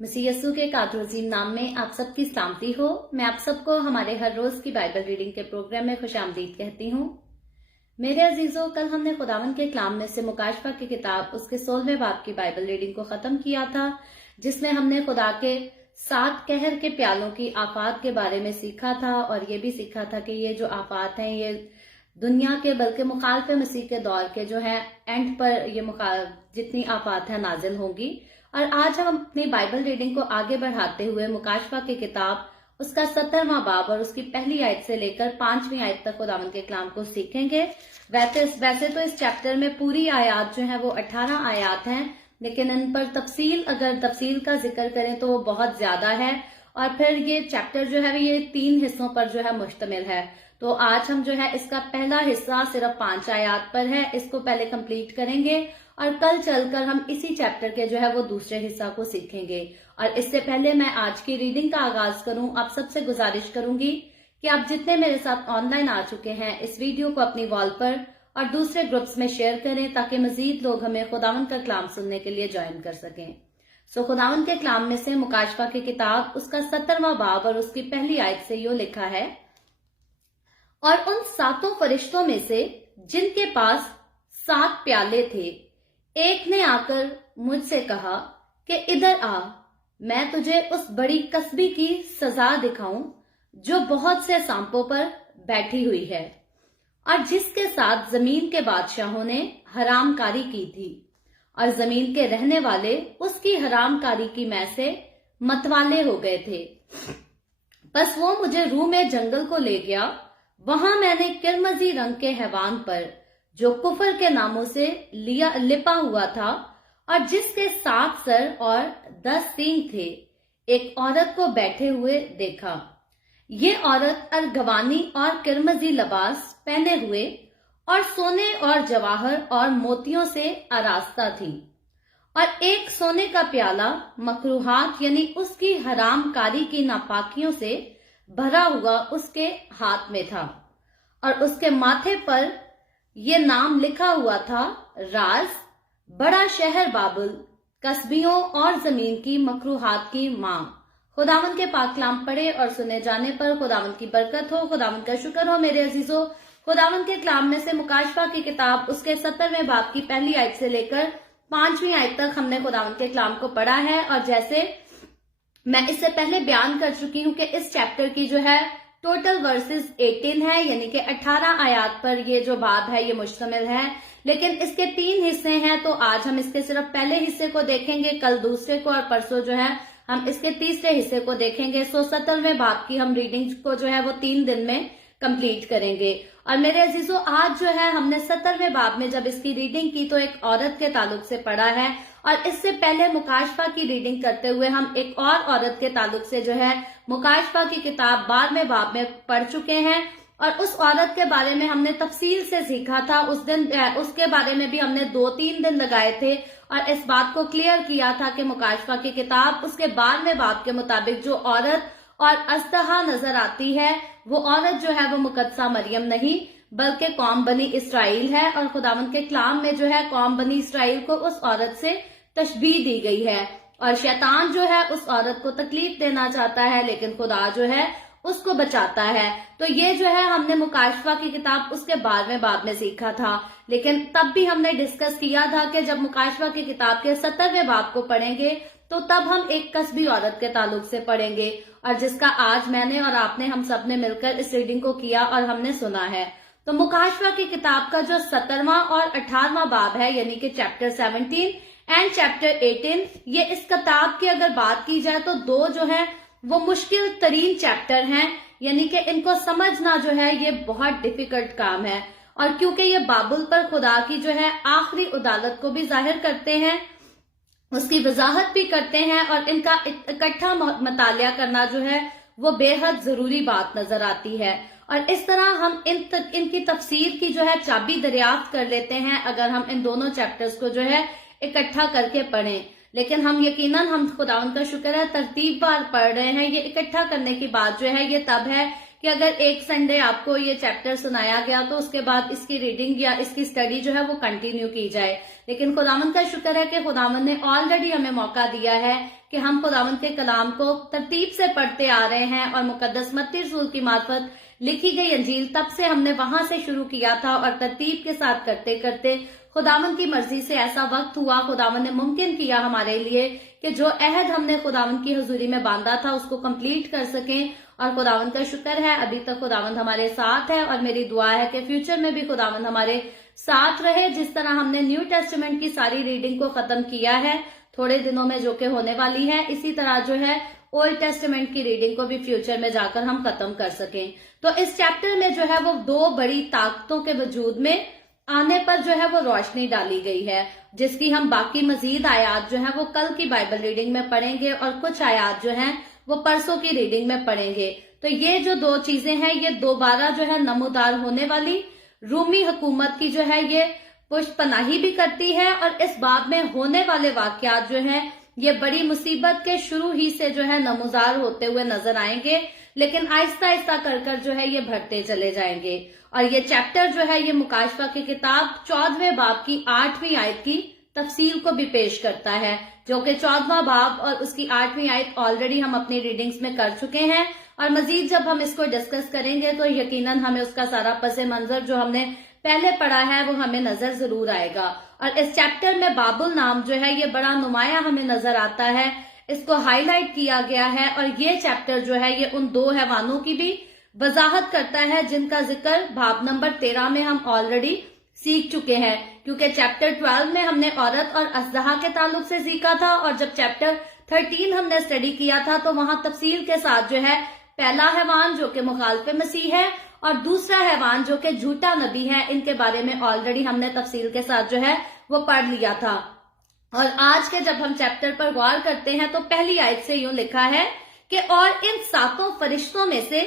मसीह यस्सु के कादरुज़ीम नाम में आप सबकी सलामती हो। मैं आप सबको हमारे हर रोज की बाइबल रीडिंग के प्रोग्राम में खुशामदीद कहती हूँ। मेरे अजीजों, कल हमने खुदावन के कलाम में से मुकाशफा की किताब उसके 16वें बाब की बाइबल रीडिंग को खत्म किया था, जिसमें हमने खुदा के 7 कहर के प्यालों की आफात के बारे में सीखा था और ये भी सीखा था कि ये जो आफात हैं ये दुनिया के बल्कि मुखालिफ मसीह के दौर के जो है एंड पर ये जितनी आफात है नाजिल होंगी। और आज हम अपनी बाइबल रीडिंग को आगे बढ़ाते हुए मुकाशफा की किताब उसका 17वां बाब और उसकी पहली आयत से लेकर 5वीं आयत तक खुदावंद के कलाम को सीखेंगे। वैसे तो इस चैप्टर में पूरी आयत जो है वो 18 आयत हैं, लेकिन इन पर अगर तफसील का जिक्र करें तो वो बहुत ज्यादा है। और फिर ये चैप्टर जो है ये 3 हिस्सों पर जो है मुश्तमिल है। तो आज हम जो है इसका पहला हिस्सा सिर्फ 5 आयत पर है, इसको पहले कंप्लीट करेंगे और कल चलकर हम इसी चैप्टर के जो है वो दूसरे हिस्सा को सीखेंगे। और इससे पहले मैं आज की रीडिंग का आगाज करूं, आप सबसे गुजारिश करूंगी कि आप जितने मेरे साथ ऑनलाइन आ चुके हैं इस वीडियो को अपनी वॉल पर और दूसरे ग्रुप्स में शेयर करें ताकि मजीद लोग हमें खुदावन का कलाम सुनने के लिए ज्वाइन कर सकें। सो खुदावन के कलाम में से मुकाशफा की किताब उसका 17वां बाब और उसकी पहली आयत से यो लिखा है, और उन 7 फरिश्तों में से जिनके पास 7 प्याले थे, एक ने आकर मुझसे कहा कि इधर आ, मैं तुझे उस बड़ी कसबी की सजा दिखाऊं जो बहुत से सांपों पर बैठी हुई है और जिसके साथ जमीन के बादशाहों ने हरामकारी की थी, और जमीन के रहने वाले उसकी हरामकारी की मै से मतवाले हो गए थे। बस वो मुझे रूह में जंगल को ले गया। वहां मैंने किरमजी रंग के हैवान पर जो कुफर के नामों से लिपा हुआ था और जिसके 7 सर और 10 सींग थे, एक औरत को बैठे हुए देखा। ये औरत अर्गवानी और किरमजी लिबास पहने हुए और सोने और जवाहर और मोतियों से आरास्ता थी, और एक सोने का प्याला मकरूहात यानी उसकी हरामकारी की नापाकियों से भरा हुआ उसके हाथ में था, और उसके माथे पर ये नाम लिखा हुआ था, राज, बड़ा शहर बाबुल, कस्बियों और जमीन की मकरूहात की मां। खुदावन के पाक कलाम पढ़े और सुने जाने पर खुदावन की बरकत हो, खुदावन का शुक्र हो। मेरे अजीजों, खुदावन के कलाम में से मुकाशफा की किताब उसके 17वें बाब की पहली आयत से लेकर 5वीं आयत तक हमने खुदावन के कलाम को पढ़ा है। और जैसे मैं इससे पहले बयान कर चुकी हूं कि इस चैप्टर की जो है टोटल वर्सेस 18 है, यानी कि 18 आयत पर ये जो बाब है ये मुश्तमिल है, लेकिन इसके 3 हिस्से हैं। तो आज हम इसके सिर्फ पहले हिस्से को देखेंगे, कल दूसरे को, और परसों जो है हम इसके तीसरे हिस्से को देखेंगे। 17वें बाब की हम रीडिंग को जो है वो 3 दिन में कंप्लीट करेंगे। और मेरे अजीजों, आज जो है हमने 17वें बाब में जब इसकी रीडिंग की तो एक औरत के ताल्लुक से पढ़ा है, और इससे पहले मुकाशफा की रीडिंग करते हुए हम एक और औरत के ताल्लुक से जो है मुकाशफा की किताब 12वें बाब में पढ़ चुके हैं, और उस औरत के बारे में हमने तफसील से सीखा था। उस दिन उसके बारे में भी हमने 2-3 दिन लगाए थे और इस बात को क्लियर किया था कि मुकाशफा की किताब उसके 12वें बाब के मुताबिक जो औरत और अस्तहा नजर आती है, वो औरत जो है वो मुकद्दसा मरियम नहीं बल्कि कौम बनी इसराइल है। और खुदावंद के कलाम में जो है कौम बनी इसराइल को उस औरत से तशबीह दी गई है, और शैतान जो है उस औरत को तकलीफ देना चाहता है, लेकिन खुदा जो है उसको बचाता है। तो ये जो है हमने मुकाशफा की किताब उसके 12वें बाब में सीखा था, लेकिन तब भी हमने डिस्कस किया था कि जब मुकाशफा की किताब के 17वें बाब को पढ़ेंगे तो तब हम एक कस्बी औरत के ताल्लुक से पढ़ेंगे, और जिसका आज मैंने और आपने हम सब ने मिलकर इस रीडिंग को किया और हमने सुना है। तो मुकाशफा की किताब का जो 17वां और 18वां बाब है, यानी कि चैप्टर 17 एंड चैप्टर 18, ये इस किताब की अगर बात की जाए तो 2 जो है वो मुश्किल तरीन चैप्टर हैं, यानी कि इनको समझना जो है ये बहुत डिफिकल्ट काम है। और क्योंकि ये बाबुल पर खुदा की जो है आखिरी अदालत को भी जाहिर करते हैं, उसकी वजाहत भी करते हैं, और इनका इकट्ठा मतालिया करना जो है वो बेहद जरूरी बात नजर आती है। और इस तरह हम इनकी तफसीर की जो है चाबी दरियाफ्त कर लेते हैं अगर हम इन दोनों चैप्टर्स को जो है इकट्ठा करके पढ़ें। लेकिन हम खुदावन का शुक्र है तरतीब बार पढ़ रहे हैं। ये इकट्ठा करने की बात जो है ये तब है کہ اگر ایک سنڈے آپ کو یہ چیپٹر سنایا گیا تو اس کے بعد اس کی ریڈنگ یا اس کی سٹڈی جو ہے وہ کنٹینیو کی جائے، لیکن خداوند کا شکر ہے کہ خداوند نے آلریڈی ہمیں موقع دیا ہے کہ ہم خداوند کے کلام کو ترتیب سے پڑھتے آ رہے ہیں، اور مقدس متی رسول کی معرفت لکھی گئی انجیل تب سے ہم نے وہاں سے شروع کیا تھا، اور ترتیب کے ساتھ کرتے کرتے خداوند کی مرضی سے ایسا وقت ہوا، خداوند نے ممکن کیا ہمارے لیے کہ جو عہد ہم نے خداوند کی حضوری میں باندھا تھا اس کو کمپلیٹ کر سکیں، اور خداوند کا شکر ہے ابھی تک خداوند ہمارے ساتھ ہے، اور میری دعا ہے کہ فیوچر میں بھی خداوند ہمارے ساتھ رہے۔ جس طرح ہم نے نیو ٹیسٹمنٹ کی ساری ریڈنگ کو ختم کیا ہے تھوڑے دنوں میں جو کہ ہونے والی ہے، اسی طرح جو ہے اولڈ ٹیسٹمنٹ کی ریڈنگ کو بھی فیوچر میں جا کر ہم ختم کر سکیں۔ تو اس چیپٹر میں جو ہے وہ دو بڑی طاقتوں کے وجود میں آنے پر جو ہے وہ روشنی ڈالی گئی ہے، جس کی ہم باقی مزید آیات جو ہیں وہ کل کی بائبل ریڈنگ میں پڑھیں گے، اور کچھ آیات جو ہیں وہ پرسوں کی ریڈنگ میں پڑھیں گے۔ تو یہ جو دو چیزیں ہیں یہ دوبارہ جو ہے نمودار ہونے والی رومی حکومت کی جو ہے یہ پشت پناہی بھی کرتی ہے، اور اس باب میں ہونے والے واقعات جو ہیں یہ بڑی مصیبت کے شروع ہی سے جو ہے نمودار ہوتے ہوئے نظر آئیں گے، لیکن آہستہ آہستہ کر کر جو ہے یہ بڑھتے چلے جائیں گے۔ اور یہ چیپٹر جو ہے یہ مکاشفہ کی کتاب 14ویں باب کی 8ویں آیت کی تفصیل کو بھی پیش کرتا ہے، جو کہ 14واں باب اور اس کی 8ویں آیت آلریڈی ہم اپنی ریڈنگز میں کر چکے ہیں، اور مزید جب ہم اس کو ڈسکس کریں گے تو یقیناً ہمیں اس کا سارا پس منظر جو ہم نے پہلے پڑھا ہے وہ ہمیں نظر ضرور آئے گا۔ اور اس چیپٹر میں بابل نام جو ہے یہ بڑا نمایاں ہمیں نظر آتا ہے، اس کو ہائی لائٹ کیا گیا ہے، اور یہ چیپٹر جو ہے یہ ان دو حیوانوں کی بھی وضاحت کرتا ہے جن کا ذکر باب نمبر 13 میں ہم آلریڈی سیکھ چکے ہیں، کیونکہ چیپٹر 12 میں ہم نے عورت اور اژدہا کے تعلق سے سیکھا تھا، اور جب چیپٹر 13 ہم نے اسٹڈی کیا تھا تو وہاں تفصیل کے ساتھ جو ہے پہلا حیوان جو کہ مخالف مسیح ہے اور دوسرا حیوان جو کہ جھوٹا نبی ہے، ان کے بارے میں آلریڈی ہم نے تفصیل کے ساتھ جو ہے وہ پڑھ لیا تھا۔ اور آج کے جب ہم چیپٹر پر غور کرتے ہیں تو پہلی آیت سے یوں لکھا ہے کہ اور ان 7 فرشتوں میں سے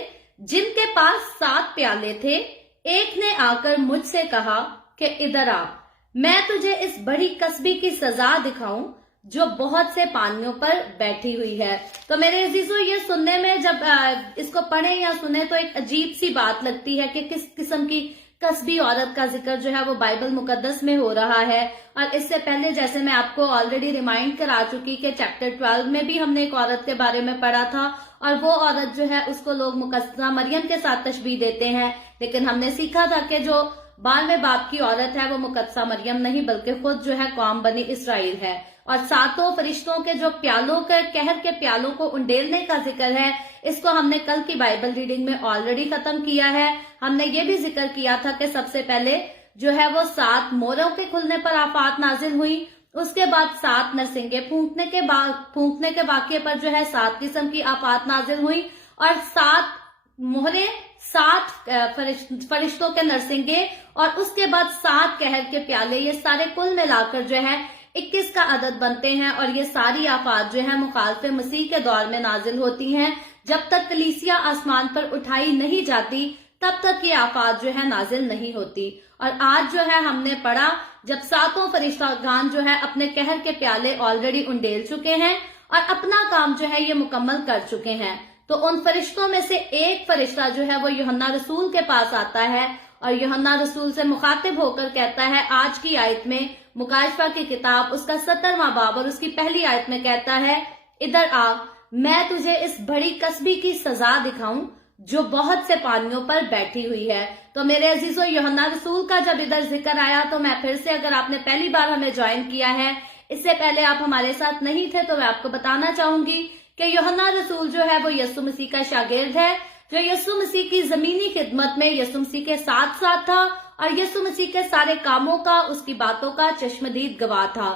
جن کے پاس 7 پیالے تھے ایک نے آ کر مجھ سے کہا کہ ادھر آ، میں تجھے اس بڑی کسبی کی سزا دکھاؤں جو بہت سے پانیوں پر بیٹھی ہوئی ہے۔ تو میرے عزیزو یہ سننے میں جب اس کو پڑھیں یا سنیں تو ایک عجیب سی بات لگتی ہے کہ کس قسم کی کسبی عورت کا ذکر جو ہے وہ بائبل مقدس میں ہو رہا ہے۔ اور اس سے پہلے جیسے میں آپ کو آلریڈی ریمائنڈ کرا چکی کہ چیپٹر 12 میں بھی ہم نے ایک عورت کے بارے میں پڑھا تھا، اور وہ عورت جو ہے اس کو لوگ مقدسہ مریم کے ساتھ تشبیہ دیتے ہیں، لیکن ہم نے سیکھا تھا کہ جو 12ویں باب کی عورت ہے وہ مقدسہ مریم نہیں بلکہ خود جو ہے قوم بنی اسرائیل ہے۔ اور 7 فرشتوں کے جو پیالوں کے قہر کے پیالوں کو انڈیلنے کا ذکر ہے، اس کو ہم نے کل کی بائبل ریڈنگ میں آلریڈی ختم کیا ہے۔ ہم نے یہ بھی ذکر کیا تھا کہ سب سے پہلے جو ہے وہ 7 موروں کے کھلنے پر آفات نازل ہوئی، اس کے بعد 7 نرسنگے پھونکنے کے واقعے پر جو ہے 7 قسم کی آفات نازل ہوئی، اور 7 مہریں 7 فرشتوں کے نرسنگے، اور اس کے بعد 7 قہر کے پیالے، یہ سارے کل ملا کر جو ہے 21 کا عدد بنتے ہیں۔ اور یہ ساری آفات جو ہے مخالف مسیح کے دور میں نازل ہوتی ہیں، جب تک کلیسیا آسمان پر اٹھائی نہیں جاتی تب تک یہ آفات جو ہے نازل نہیں ہوتی۔ اور آج جو ہے ہم نے پڑھا جب 7 فرشتگان جو ہے اپنے قہر کے پیالے آلریڈی انڈیل چکے ہیں اور اپنا کام جو ہے یہ مکمل کر چکے ہیں، تو ان فرشتوں میں سے ایک فرشتہ جو ہے وہ یوحنا رسول کے پاس آتا ہے، اور یوحنا رسول سے مخاطب ہو کر کہتا ہے آج کی آیت میں مکاشفہ کی کتاب اس کا 17واں باب اور اس کی پہلی آیت میں کہتا ہے ادھر آ، میں تجھے اس بڑی کسبی کی سزا دکھاؤں جو بہت سے پانیوں پر بیٹھی ہوئی ہے۔ تو میرے عزیزو یوحنا رسول کا جب ادھر ذکر آیا تو میں پھر سے، اگر آپ نے پہلی بار ہمیں جوائن کیا ہے، اس سے پہلے آپ ہمارے ساتھ نہیں تھے، تو میں آپ کو بتانا چاہوں گی کہ یوحنا رسول جو ہے وہ یسوع مسیح کا شاگرد ہے، جو یسوع مسیح کی زمینی خدمت میں یسوع مسیح کے ساتھ ساتھ تھا اور یسوع مسیح کے سارے کاموں کا، اس کی باتوں کا چشمدید گواہ تھا۔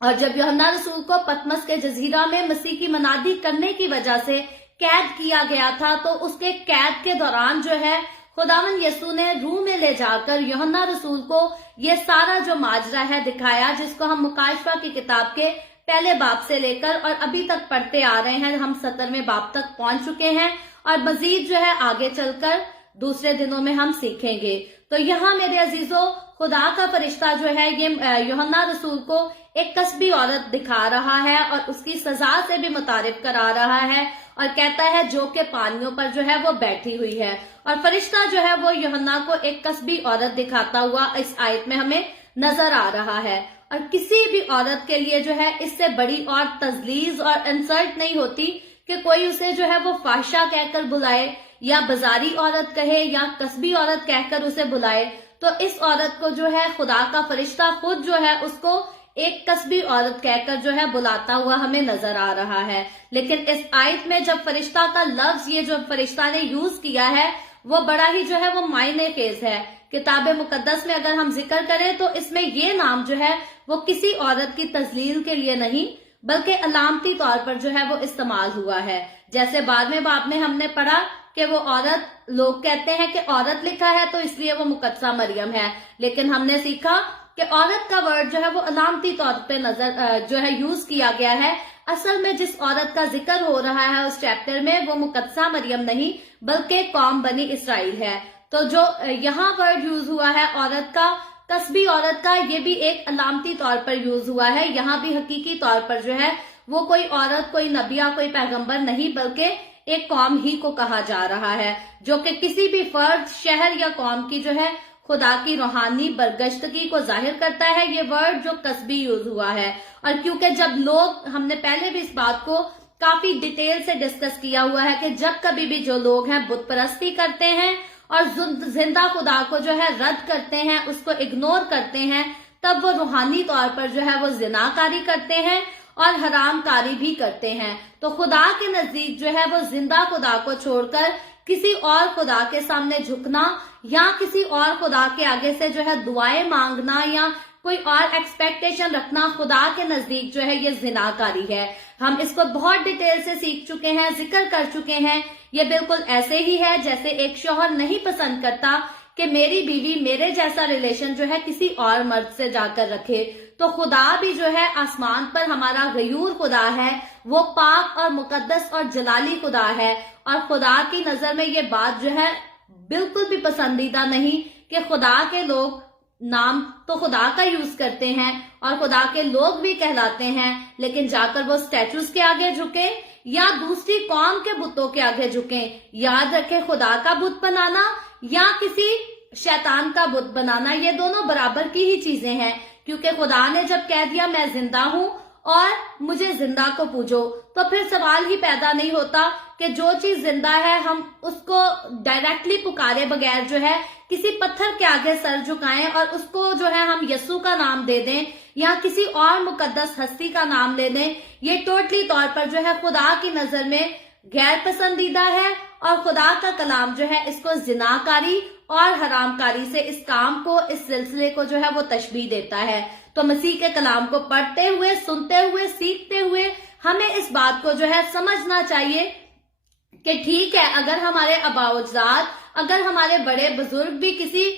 اور جب یوحنا رسول کو پتمس کے جزیرہ میں مسیح کی منادی کرنے کی وجہ سے قید کیا گیا تھا، تو اس کے قید کے دوران جو ہے خداوند یسوع نے روح میں لے جا کر یوحنا رسول کو یہ سارا جو ماجرا ہے دکھایا، جس کو ہم مکاشفہ کی کتاب کے پہلے باب سے لے کر اور ابھی تک پڑھتے آ رہے ہیں، ہم 17ویں باب تک پہنچ چکے ہیں، اور مزید جو ہے آگے چل کر دوسرے دنوں میں ہم سیکھیں گے۔ تو یہاں میرے عزیزو खुदा का फरिश्ता जो है ये यूहन्ना रसूल को एक कस्बी औरत दिखा रहा है और उसकी सजा से भी मुतारिफ करा रहा है और कहता है जो कि पानियों पर जो है वो बैठी हुई है। और फरिश्ता जो है वो यूहन्ना को एक कस्बी औरत दिखाता हुआ इस आयत में हमें नजर आ रहा है। और किसी भी औरत के लिए जो है इससे बड़ी और तजलीज और इंसल्ट नहीं होती कि कोई उसे जो है वो फाहिशा कहकर बुलाए या बाजारी औरत कहे या कस्बी औरत कहकर उसे बुलाए। तो इस औरत को जो है खुदा का फरिश्ता खुद जो है उसको एक कस्बी औरत कहकर जो है बुलाता हुआ हमें नजर आ रहा है। लेकिन इस आयत में जब फरिश्ता का लफ्ज ये जो फरिश्ता ने यूज किया है वो बड़ा ही जो है वो मायने खेज है। किताब मुकद्दस में अगर हम जिक्र करें तो इसमें ये नाम जो है वो किसी औरत की तजलील के लिए नहीं बल्कि अलामती तौर पर जो है वो इस्तेमाल हुआ है। जैसे बाद में बाप में हमने पढ़ा कि वो औरत, लोग कहते हैं कि औरत लिखा है तो इसलिए वो मुकद्दसा मरियम है, लेकिन हमने सीखा कि औरत का वर्ड जो है वो अलामती तौर पे नजर जो है यूज किया गया है। असल में जिस औरत का जिक्र हो रहा है उस चैप्टर में वो मुकद्दसा मरियम नहीं बल्कि कौम बनी इसराइल है। तो जो यहाँ वर्ड यूज हुआ है औरत का, कस्बी औरत का, ये भी एक अलामती तौर पर यूज हुआ है। यहाँ भी हकीकी तौर पर जो है वो कोई औरत, कोई नबिया, कोई पैगंबर नहीं बल्कि एक कौम ही को कहा जा रहा है जो कि किसी भी फर्द, शहर या कौम की जो है खुदा की रूहानी बरगश्तगी को जाहिर करता है। ये वर्ड जो कस्बी यूज हुआ है। और क्योंकि जब लोग, हमने पहले भी इस बात को काफी डिटेल से डिस्कस किया हुआ है कि जब कभी भी जो लोग हैं बुत परस्ती करते हैं और जिंदा खुदा को जो है रद्द करते हैं, उसको इग्नोर करते हैं, तब वो रूहानी तौर पर जो है वो जिनाकारी करते हैं और हरामकारी भी करते हैं। तो खुदा के नजदीक जो है वो जिंदा खुदा को छोड़कर किसी और खुदा के सामने झुकना या किसी और खुदा के आगे से जो है दुआएं मांगना या कोई और एक्सपेक्टेशन रखना खुदा के नजदीक जो है ये जिनाकारी है। हम इसको बहुत डिटेल से सीख चुके हैं, जिक्र कर चुके हैं। ये बिल्कुल ऐसे ही है जैसे एक शौहर नहीं पसंद करता कि मेरी बीवी मेरे जैसा रिलेशन जो है किसी और मर्द से जाकर रखे। तो खुदा भी जो है आसमान पर हमारा गयूर खुदा है, वो पाक और मुकद्दस और जलाली खुदा है। और खुदा की नजर में ये बात जो है बिल्कुल भी पसंदीदा नहीं कि खुदा के लोग नाम तो खुदा का यूज करते हैं और खुदा के लोग भी कहलाते हैं, लेकिन जाकर वो स्टैचूज के आगे झुके या दूसरी कौम के बुतों के आगे झुके। याद रखें, खुदा का बुत बनाना या किसी शैतान का बुत बनाना ये दोनों बराबर की ही चीजें हैं। क्योंकि खुदा ने जब कह दिया मैं जिंदा हूं और मुझे जिंदा को पूजो, तो फिर सवाल ही पैदा नहीं होता कि जो चीज जिंदा है हम उसको डायरेक्टली पुकारे बगैर जो है किसी पत्थर के आगे सर झुकाएं और उसको जो है हम यस्सु का नाम दे दें या किसी और मुकद्दस हस्ती का नाम ले दें। ये टोटली तौर पर जो है खुदा की नजर में गैर पसंदीदा है और खुदा का कलाम जो है इसको जिनाकारी और हरामकारी से इस काम को, इस सिलसिले को जो है वो तशबीह देता है। तो मसीह के कलाम को पढ़ते हुए, सुनते हुए, सीखते हुए हमें इस बात को जो है समझना चाहिए कि ठीक है, अगर हमारे आबा-ओ-अजदाद, अगर हमारे बड़े बुजुर्ग भी किसी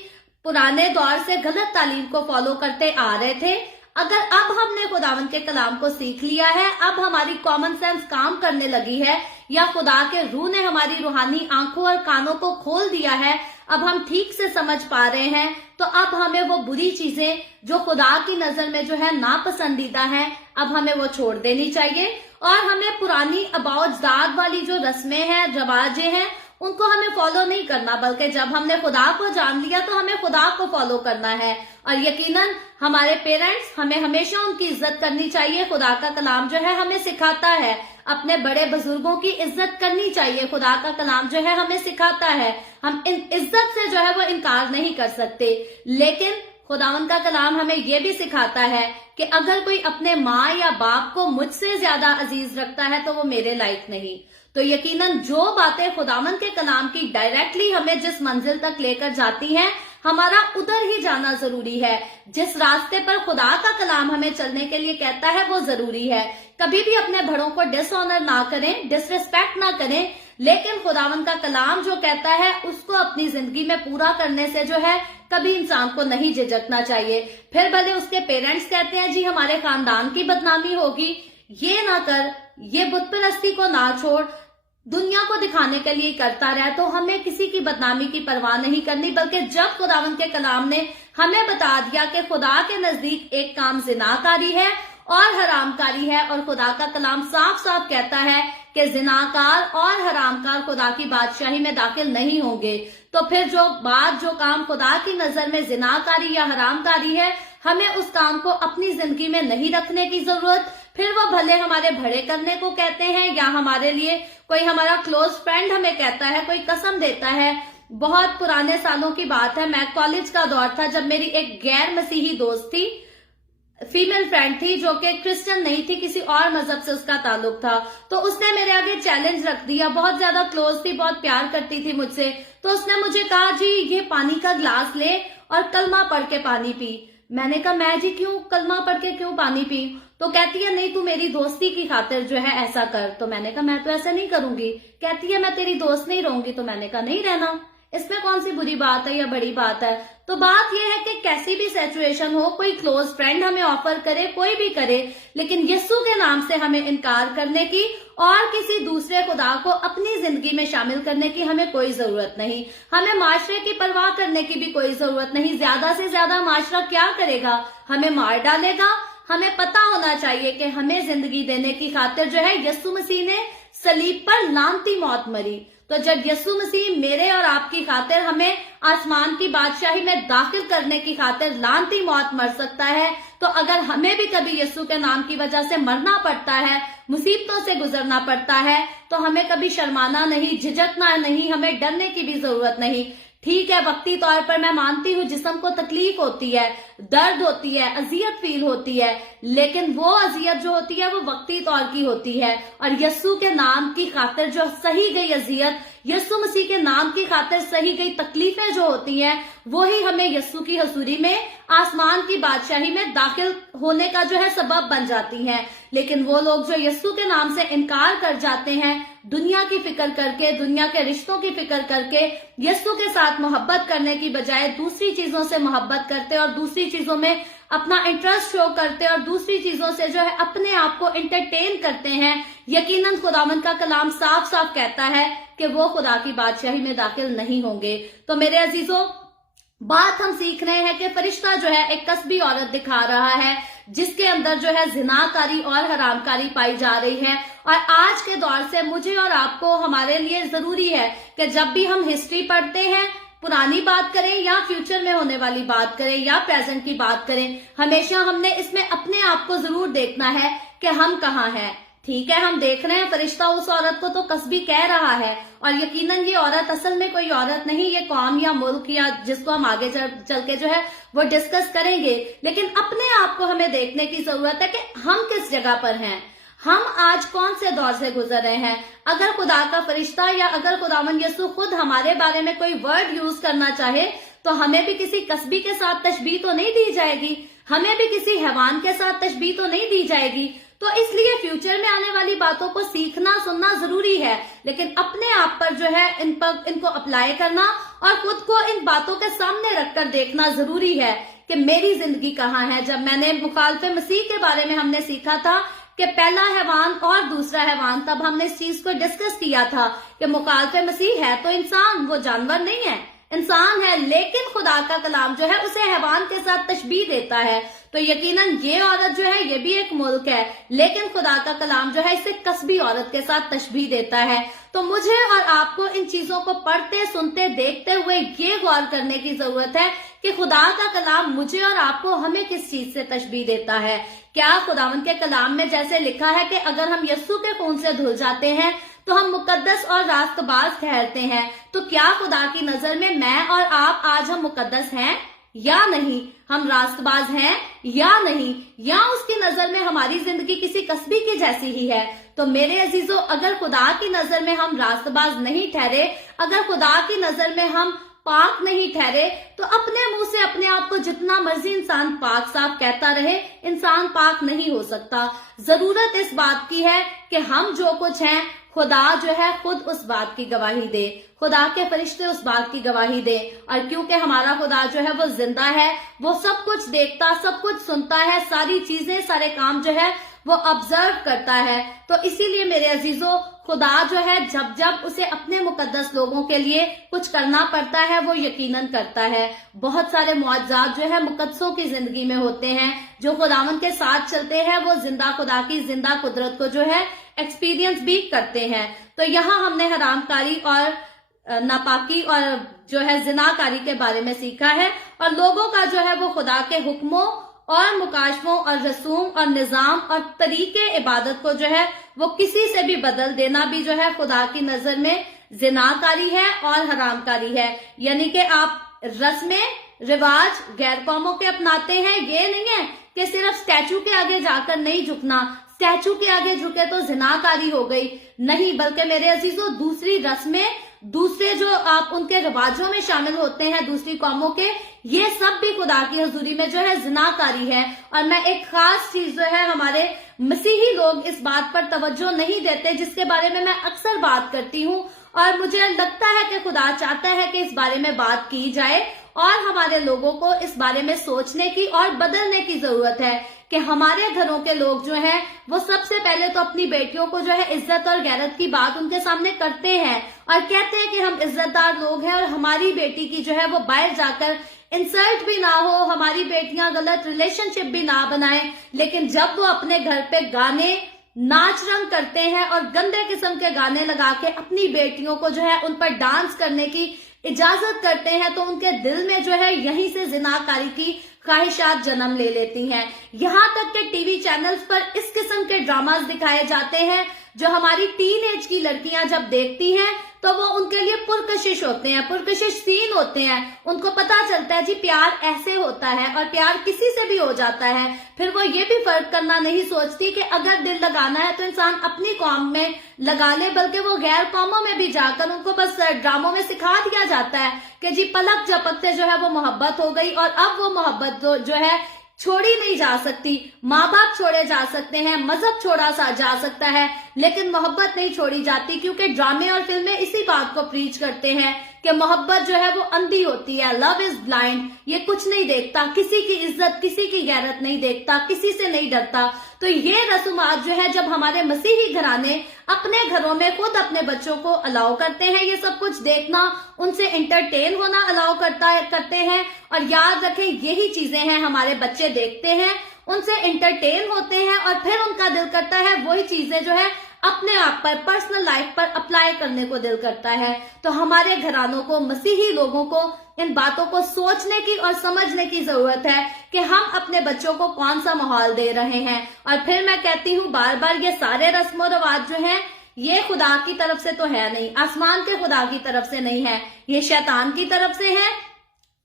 पुराने दौर से गलत तालीम को फॉलो करते आ रहे थे, अगर अब हमने खुदावंद के कलाम को सीख लिया है, अब हमारी कॉमन सेंस काम करने लगी है या खुदा के रूह ने हमारी रूहानी आंखों और कानों को खोल दिया है, अब हम ठीक से समझ पा रहे हैं, तो अब हमें वो बुरी चीजें जो खुदा की नजर में जो है नापसंदीदा हैं, अब हमें वो छोड़ देनी चाहिए और हमें पुरानी आबा-ओ-अजदाद वाली जो रस्में हैं, रवाजें हैं, उनको हमें फॉलो नहीं करना, बल्कि जब हमने खुदा को जान लिया तो हमें खुदा को फॉलो करना है। और यकीनन हमारे पेरेंट्स, हमें हमेशा उनकी इज्जत करनी चाहिए। खुदा का कलाम जो है हमें सिखाता है अपने बड़े बुजुर्गों की इज्जत करनी चाहिए। खुदा का कलाम जो है हमें सिखाता है, हम इन इज्जत से जो है वो इनकार नहीं कर सकते। लेकिन खुदावंद का कलाम हमें ये भी सिखाता है कि अगर कोई अपने माँ या बाप को मुझसे ज्यादा अजीज रखता है तो वो मेरे लायक नहीं। तो यकीनन जो बातें खुदावंद के कलाम की डायरेक्टली हमें जिस मंजिल तक लेकर जाती हैं, हमारा उधर ही जाना जरूरी है। जिस रास्ते पर खुदा का कलाम हमें चलने के लिए कहता है वो जरूरी है। कभी भी अपने बड़ों को डिसऑनर ना करें, डिसरिस्पेक्ट ना करें, लेकिन खुदावंद का कलाम जो कहता है उसको अपनी जिंदगी में पूरा करने से जो है कभी इंसान को नहीं झिझकना चाहिए। फिर भले उसके पेरेंट्स कहते हैं जी हमारे खानदान की बदनामी होगी, ये ना कर, ये बुत परस्ती को ना छोड़, दुनिया को दिखाने के लिए करता रहा, तो हमें किसी की बदनामी की परवाह नहीं करनी, बल्कि जब खुदावंद के कलाम ने हमें बता दिया कि खुदा के नजदीक एक काम जिनाकारी है और हरामकारी है, और खुदा का कलाम साफ साफ कहता है कि जिनाकार और हरामकार खुदा की बादशाही में दाखिल नहीं होंगे, तो फिर जो काम खुदा की नजर में जिनाकारी या हरामकारी है, हमें उस काम को अपनी जिंदगी में नहीं रखने की जरूरत। फिर वो भले हमारे भले करने को कहते हैं, या हमारे लिए कोई हमारा क्लोज फ्रेंड हमें कहता है, कोई कसम देता है। बहुत पुराने सालों की बात है, मैं कॉलेज का दौर था जब मेरी एक गैर मसीही दोस्त थी, फीमेल फ्रेंड थी, जो कि क्रिश्चियन नहीं थी, किसी और मजहब से उसका ताल्लुक था। तो उसने मेरे आगे चैलेंज रख दिया, बहुत ज्यादा क्लोज थी, बहुत प्यार करती थी मुझसे। तो उसने मुझे कहा, जी ये पानी का ग्लास ले और कलमा पढ़ के पानी पी। मैंने कहा, मैं जी क्यों कलमा पढ़ के क्यों पानी पी? तो कहती है, नहीं तू मेरी दोस्ती की खातिर जो है ऐसा कर। तो मैंने कहा, मैं तो ऐसा नहीं करूंगी। कहती है, मैं तेरी दोस्त नहीं रहूंगी। तो मैंने कहा, नहीं रहना, इसमें कौन सी बुरी बात है या बड़ी बात है? तो बात यह है कि कैसी भी सिचुएशन हो, कोई क्लोज फ्रेंड हमें ऑफर करे, कोई भी करे, लेकिन यीशु के नाम से हमें इनकार करने की और किसी दूसरे खुदा को अपनी जिंदगी में शामिल करने की हमें कोई जरूरत नहीं। हमें माशरे की परवाह करने की भी कोई जरूरत नहीं। ज्यादा से ज्यादा माशरा क्या करेगा? हमें मार डालेगा। हमें पता होना चाहिए कि हमें जिंदगी देने की खातिर जो है यीशु मसीह ने सलीब पर लानती मौत मरी। तो जब यीशु मसीह मेरे और आपकी खातिर हमें आसमान की बादशाही में दाखिल करने की खातिर लानती मौत मर सकता है, तो अगर हमें भी कभी यीशु के नाम की वजह से मरना पड़ता है, मुसीबतों से गुजरना पड़ता है, तो हमें कभी शर्माना नहीं, झिझकना नहीं, हमें डरने की भी जरूरत नहीं। ठीक है, वक्ती तौर पर मैं मानती हूँ जिस्म को तकलीफ होती है, दर्द होती है, अजियत फील होती है, लेकिन वो अजियत जो होती है वो वक्ती तौर की होती है। और यीशु के नाम की खातिर जो सही गई अजियत, यीशु मसीह के नाम की खातिर सही गई तकलीफें जो होती हैं, वो ही हमें यीशु की हजूरी में, आसमान की बादशाही में दाखिल होने का जो है सबब बन जाती हैं। लेकिन वो लोग जो यीशु के नाम से इनकार कर जाते हैं, दुनिया की फिक्र करके, दुनिया के रिश्तों की फिक्र करके, यीशु के साथ मोहब्बत करने की बजाय दूसरी चीजों से मोहब्बत करते और दूसरी चीजों में अपना इंटरेस्ट शो करते और दूसरी चीजों से जो है अपने आप को एंटरटेन करते हैं, यकीनन खुदावंद का कलाम साफ साफ कहता है कि वो खुदा की बादशाही में दाखिल नहीं होंगे। तो मेरे अजीजों, बात हम सीख रहे हैं कि फरिश्ता जो है एक कस्बी औरत दिखा रहा है, जिसके अंदर जो है जिनाकारी और हरामकारी पाई जा रही है। और आज के दौर से मुझे और आपको, हमारे लिए जरूरी है कि जब भी हम हिस्ट्री पढ़ते हैं, पुरानी बात करें या फ्यूचर में होने वाली बात करें या प्रेजेंट की बात करें, हमेशा हमने इसमें अपने आप को जरूर देखना है कि हम कहाँ हैं। ठीक है, हम देख रहे हैं फरिश्ता उस औरत को तो कस्बी कह रहा है, और यकीनन ये औरत असल में कोई औरत नहीं, ये कौम या मुल्क या जिसको हम आगे चल के जो है वो डिस्कस करेंगे। लेकिन अपने आप को हमें देखने की जरूरत है कि हम किस जगह पर हैं, हम आज कौन से दौर से गुजर रहे हैं। अगर खुदा का फरिश्ता या अगर खुदावंद यीशु खुद हमारे बारे में कोई वर्ड यूज करना चाहे, तो हमें भी किसी कस्बी के साथ तशबीह तो नहीं दी जाएगी, हमें भी किसी हैवान के साथ तशबीह तो नहीं दी जाएगी। तो इसलिए फ्यूचर में आने वाली बातों को सीखना सुनना जरूरी है, लेकिन अपने आप पर जो है इनको अप्लाई करना और खुद को इन बातों के सामने रखकर देखना जरूरी है कि मेरी जिंदगी कहाँ है। जब मैंने मुखालफे मसीह के बारे में हमने सीखा था कि पहला हैवान और दूसरा हैवान, तब हमने इस चीज को डिस्कस किया था कि मुखालफे मसीह है तो इंसान, वो जानवर नहीं है, इंसान है, लेकिन खुदा का कलाम जो है उसे हैवान के साथ तशबीह देता है। तो यकीनन ये औरत जो है ये भी एक मुल्क है, लेकिन खुदा का कलाम जो है इसे कस्बी औरत के साथ तशबीह देता है। तो मुझे और आपको इन चीजों को पढ़ते, सुनते, देखते हुए ये गौर करने की जरूरत है कि खुदा का कलाम मुझे और आपको हमें किस चीज से तशबीह देता है। क्या खुदावंद के कलाम में जैसे लिखा है कि अगर हम यीशु के खून से धुल जाते हैं तो हम मुकद्दस और रास्तबाज ठहरते हैं, तो क्या खुदा की नजर में मैं और आप आज हम मुकद्दस हैं या नहीं, हम रास्तबाज हैं या नहीं, या उसकी नजर में हमारी जिंदगी किसी कस्बी की जैसी ही है। तो मेरे अजीजों, अगर खुदा की नजर में हम रास्तबाज नहीं ठहरे, अगर खुदा की नजर में हम पाक नहीं ठहरे, तो अपने मुंह से अपने आप को जितना मर्जी इंसान पाक साफ कहता रहे, इंसान पाक नहीं हो सकता। जरूरत इस बात की है कि हम जो कुछ हैं, खुदा जो है खुद उस बात की गवाही दे, खुदा के फरिश्ते उस बात की गवाही दे। और क्योंकि हमारा खुदा जो है वो जिंदा है, वो सब कुछ देखता, सब कुछ सुनता है, सारी चीजें, सारे काम जो है وہ آبزرو کرتا ہے. تو اسی لیے میرے عزیزوں خدا جو ہے جب جب اسے اپنے مقدس لوگوں کے لیے کچھ کرنا پڑتا ہے وہ یقیناً کرتا ہے. بہت سارے معجزات جو ہے مقدسوں کی زندگی میں ہوتے ہیں. جو خداوند کے ساتھ چلتے ہیں وہ زندہ خدا کی زندہ قدرت کو جو ہے ایکسپیرینس بھی کرتے ہیں. تو یہاں ہم نے حرام کاری اور ناپاکی اور جو ہے زنا کاری کے بارے میں سیکھا ہے، اور لوگوں کا جو ہے وہ خدا کے حکموں اور مکاشفوں اور رسوم اور نظام اور طریقے عبادت کو جو ہے وہ کسی سے بھی بدل دینا بھی جو ہے خدا کی نظر میں زنا کاری ہے اور حرام کاری ہے. یعنی کہ آپ رسمیں رواج غیر قوموں کے اپناتے ہیں، یہ نہیں ہے کہ صرف سٹیچو کے آگے جا کر نہیں جھکنا، سٹیچو کے آگے جھکے تو زنا کاری ہو گئی، نہیں، بلکہ میرے عزیزوں دوسری رسمیں، دوسرے جو آپ ان کے رواجوں میں شامل ہوتے ہیں دوسری قوموں کے، یہ سب بھی خدا کی حضوری میں جو ہے زنا کاری ہے. اور میں ایک خاص چیز جو ہے ہمارے مسیحی لوگ اس بات پر توجہ نہیں دیتے، جس کے بارے میں اکثر بات کرتی ہوں، اور مجھے لگتا ہے کہ خدا چاہتا ہے کہ اس بارے میں بات کی جائے اور ہمارے لوگوں کو اس بارے میں سوچنے کی اور بدلنے کی ضرورت ہے کہ ہمارے گھروں کے لوگ جو ہیں وہ سب سے پہلے تو اپنی بیٹیوں کو جو ہے عزت اور غیرت کی بات ان کے سامنے کرتے ہیں اور کہتے ہیں کہ ہم عزت دار لوگ ہیں، اور ہماری بیٹی کی جو ہے وہ باہر جا کر انسلٹ بھی نہ ہو، ہماری بیٹیاں غلط ریلیشن شپ بھی نہ بنائیں. لیکن جب وہ اپنے گھر پہ گانے ناچ رنگ کرتے ہیں اور گندے قسم کے گانے لگا کے اپنی بیٹیوں کو جو ہے ان پر ڈانس کرنے کی اجازت کرتے ہیں، تو ان کے دل میں جو ہے یہیں سے زنا کاری کی خواہشات جنم لے لیتی ہیں. یہاں تک کہ ٹی وی چینلز پر اس قسم کے ڈراماز دکھائے جاتے ہیں جو ہماری ٹین ایج کی لڑکیاں جب دیکھتی ہیں تو وہ ان کے لیے پرکشش ہوتے ہیں، پرکشش سین ہوتے ہیں. ان کو پتا چلتا ہے جی پیار ایسے ہوتا ہے اور پیار کسی سے بھی ہو جاتا ہے. پھر وہ یہ بھی فرق کرنا نہیں سوچتی کہ اگر دل لگانا ہے تو انسان اپنی قوم میں لگا لے، بلکہ وہ غیر قوموں میں بھی جا کر ان کو بس ڈراموں میں سکھا دیا جاتا ہے کہ جی پلک جھپکتے جو ہے وہ محبت ہو گئی، اور اب وہ محبت جو ہے چھوڑی نہیں جا سکتی. ماں باپ چھوڑے جا سکتے ہیں، مذہب چھوڑا جا سکتا ہے، لیکن محبت نہیں چھوڑی جاتی، کیونکہ ڈرامے اور فلمیں اسی بات کو پریچ کرتے ہیں کہ محبت جو ہے وہ اندھی ہوتی ہے، لو از بلائنڈ، یہ کچھ نہیں دیکھتا، کسی کی عزت کسی کی غیرت نہیں دیکھتا، کسی سے نہیں ڈرتا. تو یہ رسومات جو ہے جب ہمارے مسیحی گھرانے اپنے گھروں میں خود اپنے بچوں کو الاؤ کرتے ہیں یہ سب کچھ دیکھنا، ان سے انٹرٹین ہونا الاؤ کرتے ہیں، اور یاد رکھیں یہی چیزیں ہیں ہمارے بچے دیکھتے ہیں، ان سے انٹرٹین ہوتے ہیں، اور پھر ان کا دل کرتا ہے وہی چیزیں جو ہے اپنے آپ پر پرسنل لائف پر اپلائی کرنے کو دل کرتا ہے. تو ہمارے گھرانوں کو، مسیحی لوگوں کو ان باتوں کو سوچنے کی اور سمجھنے کی ضرورت ہے کہ ہم اپنے بچوں کو کون سا ماحول دے رہے ہیں. اور پھر میں کہتی ہوں بار بار، یہ سارے رسم و رواج جو ہیں یہ خدا کی طرف سے تو ہے نہیں، آسمان کے خدا کی طرف سے نہیں ہے، یہ شیطان کی طرف سے ہے.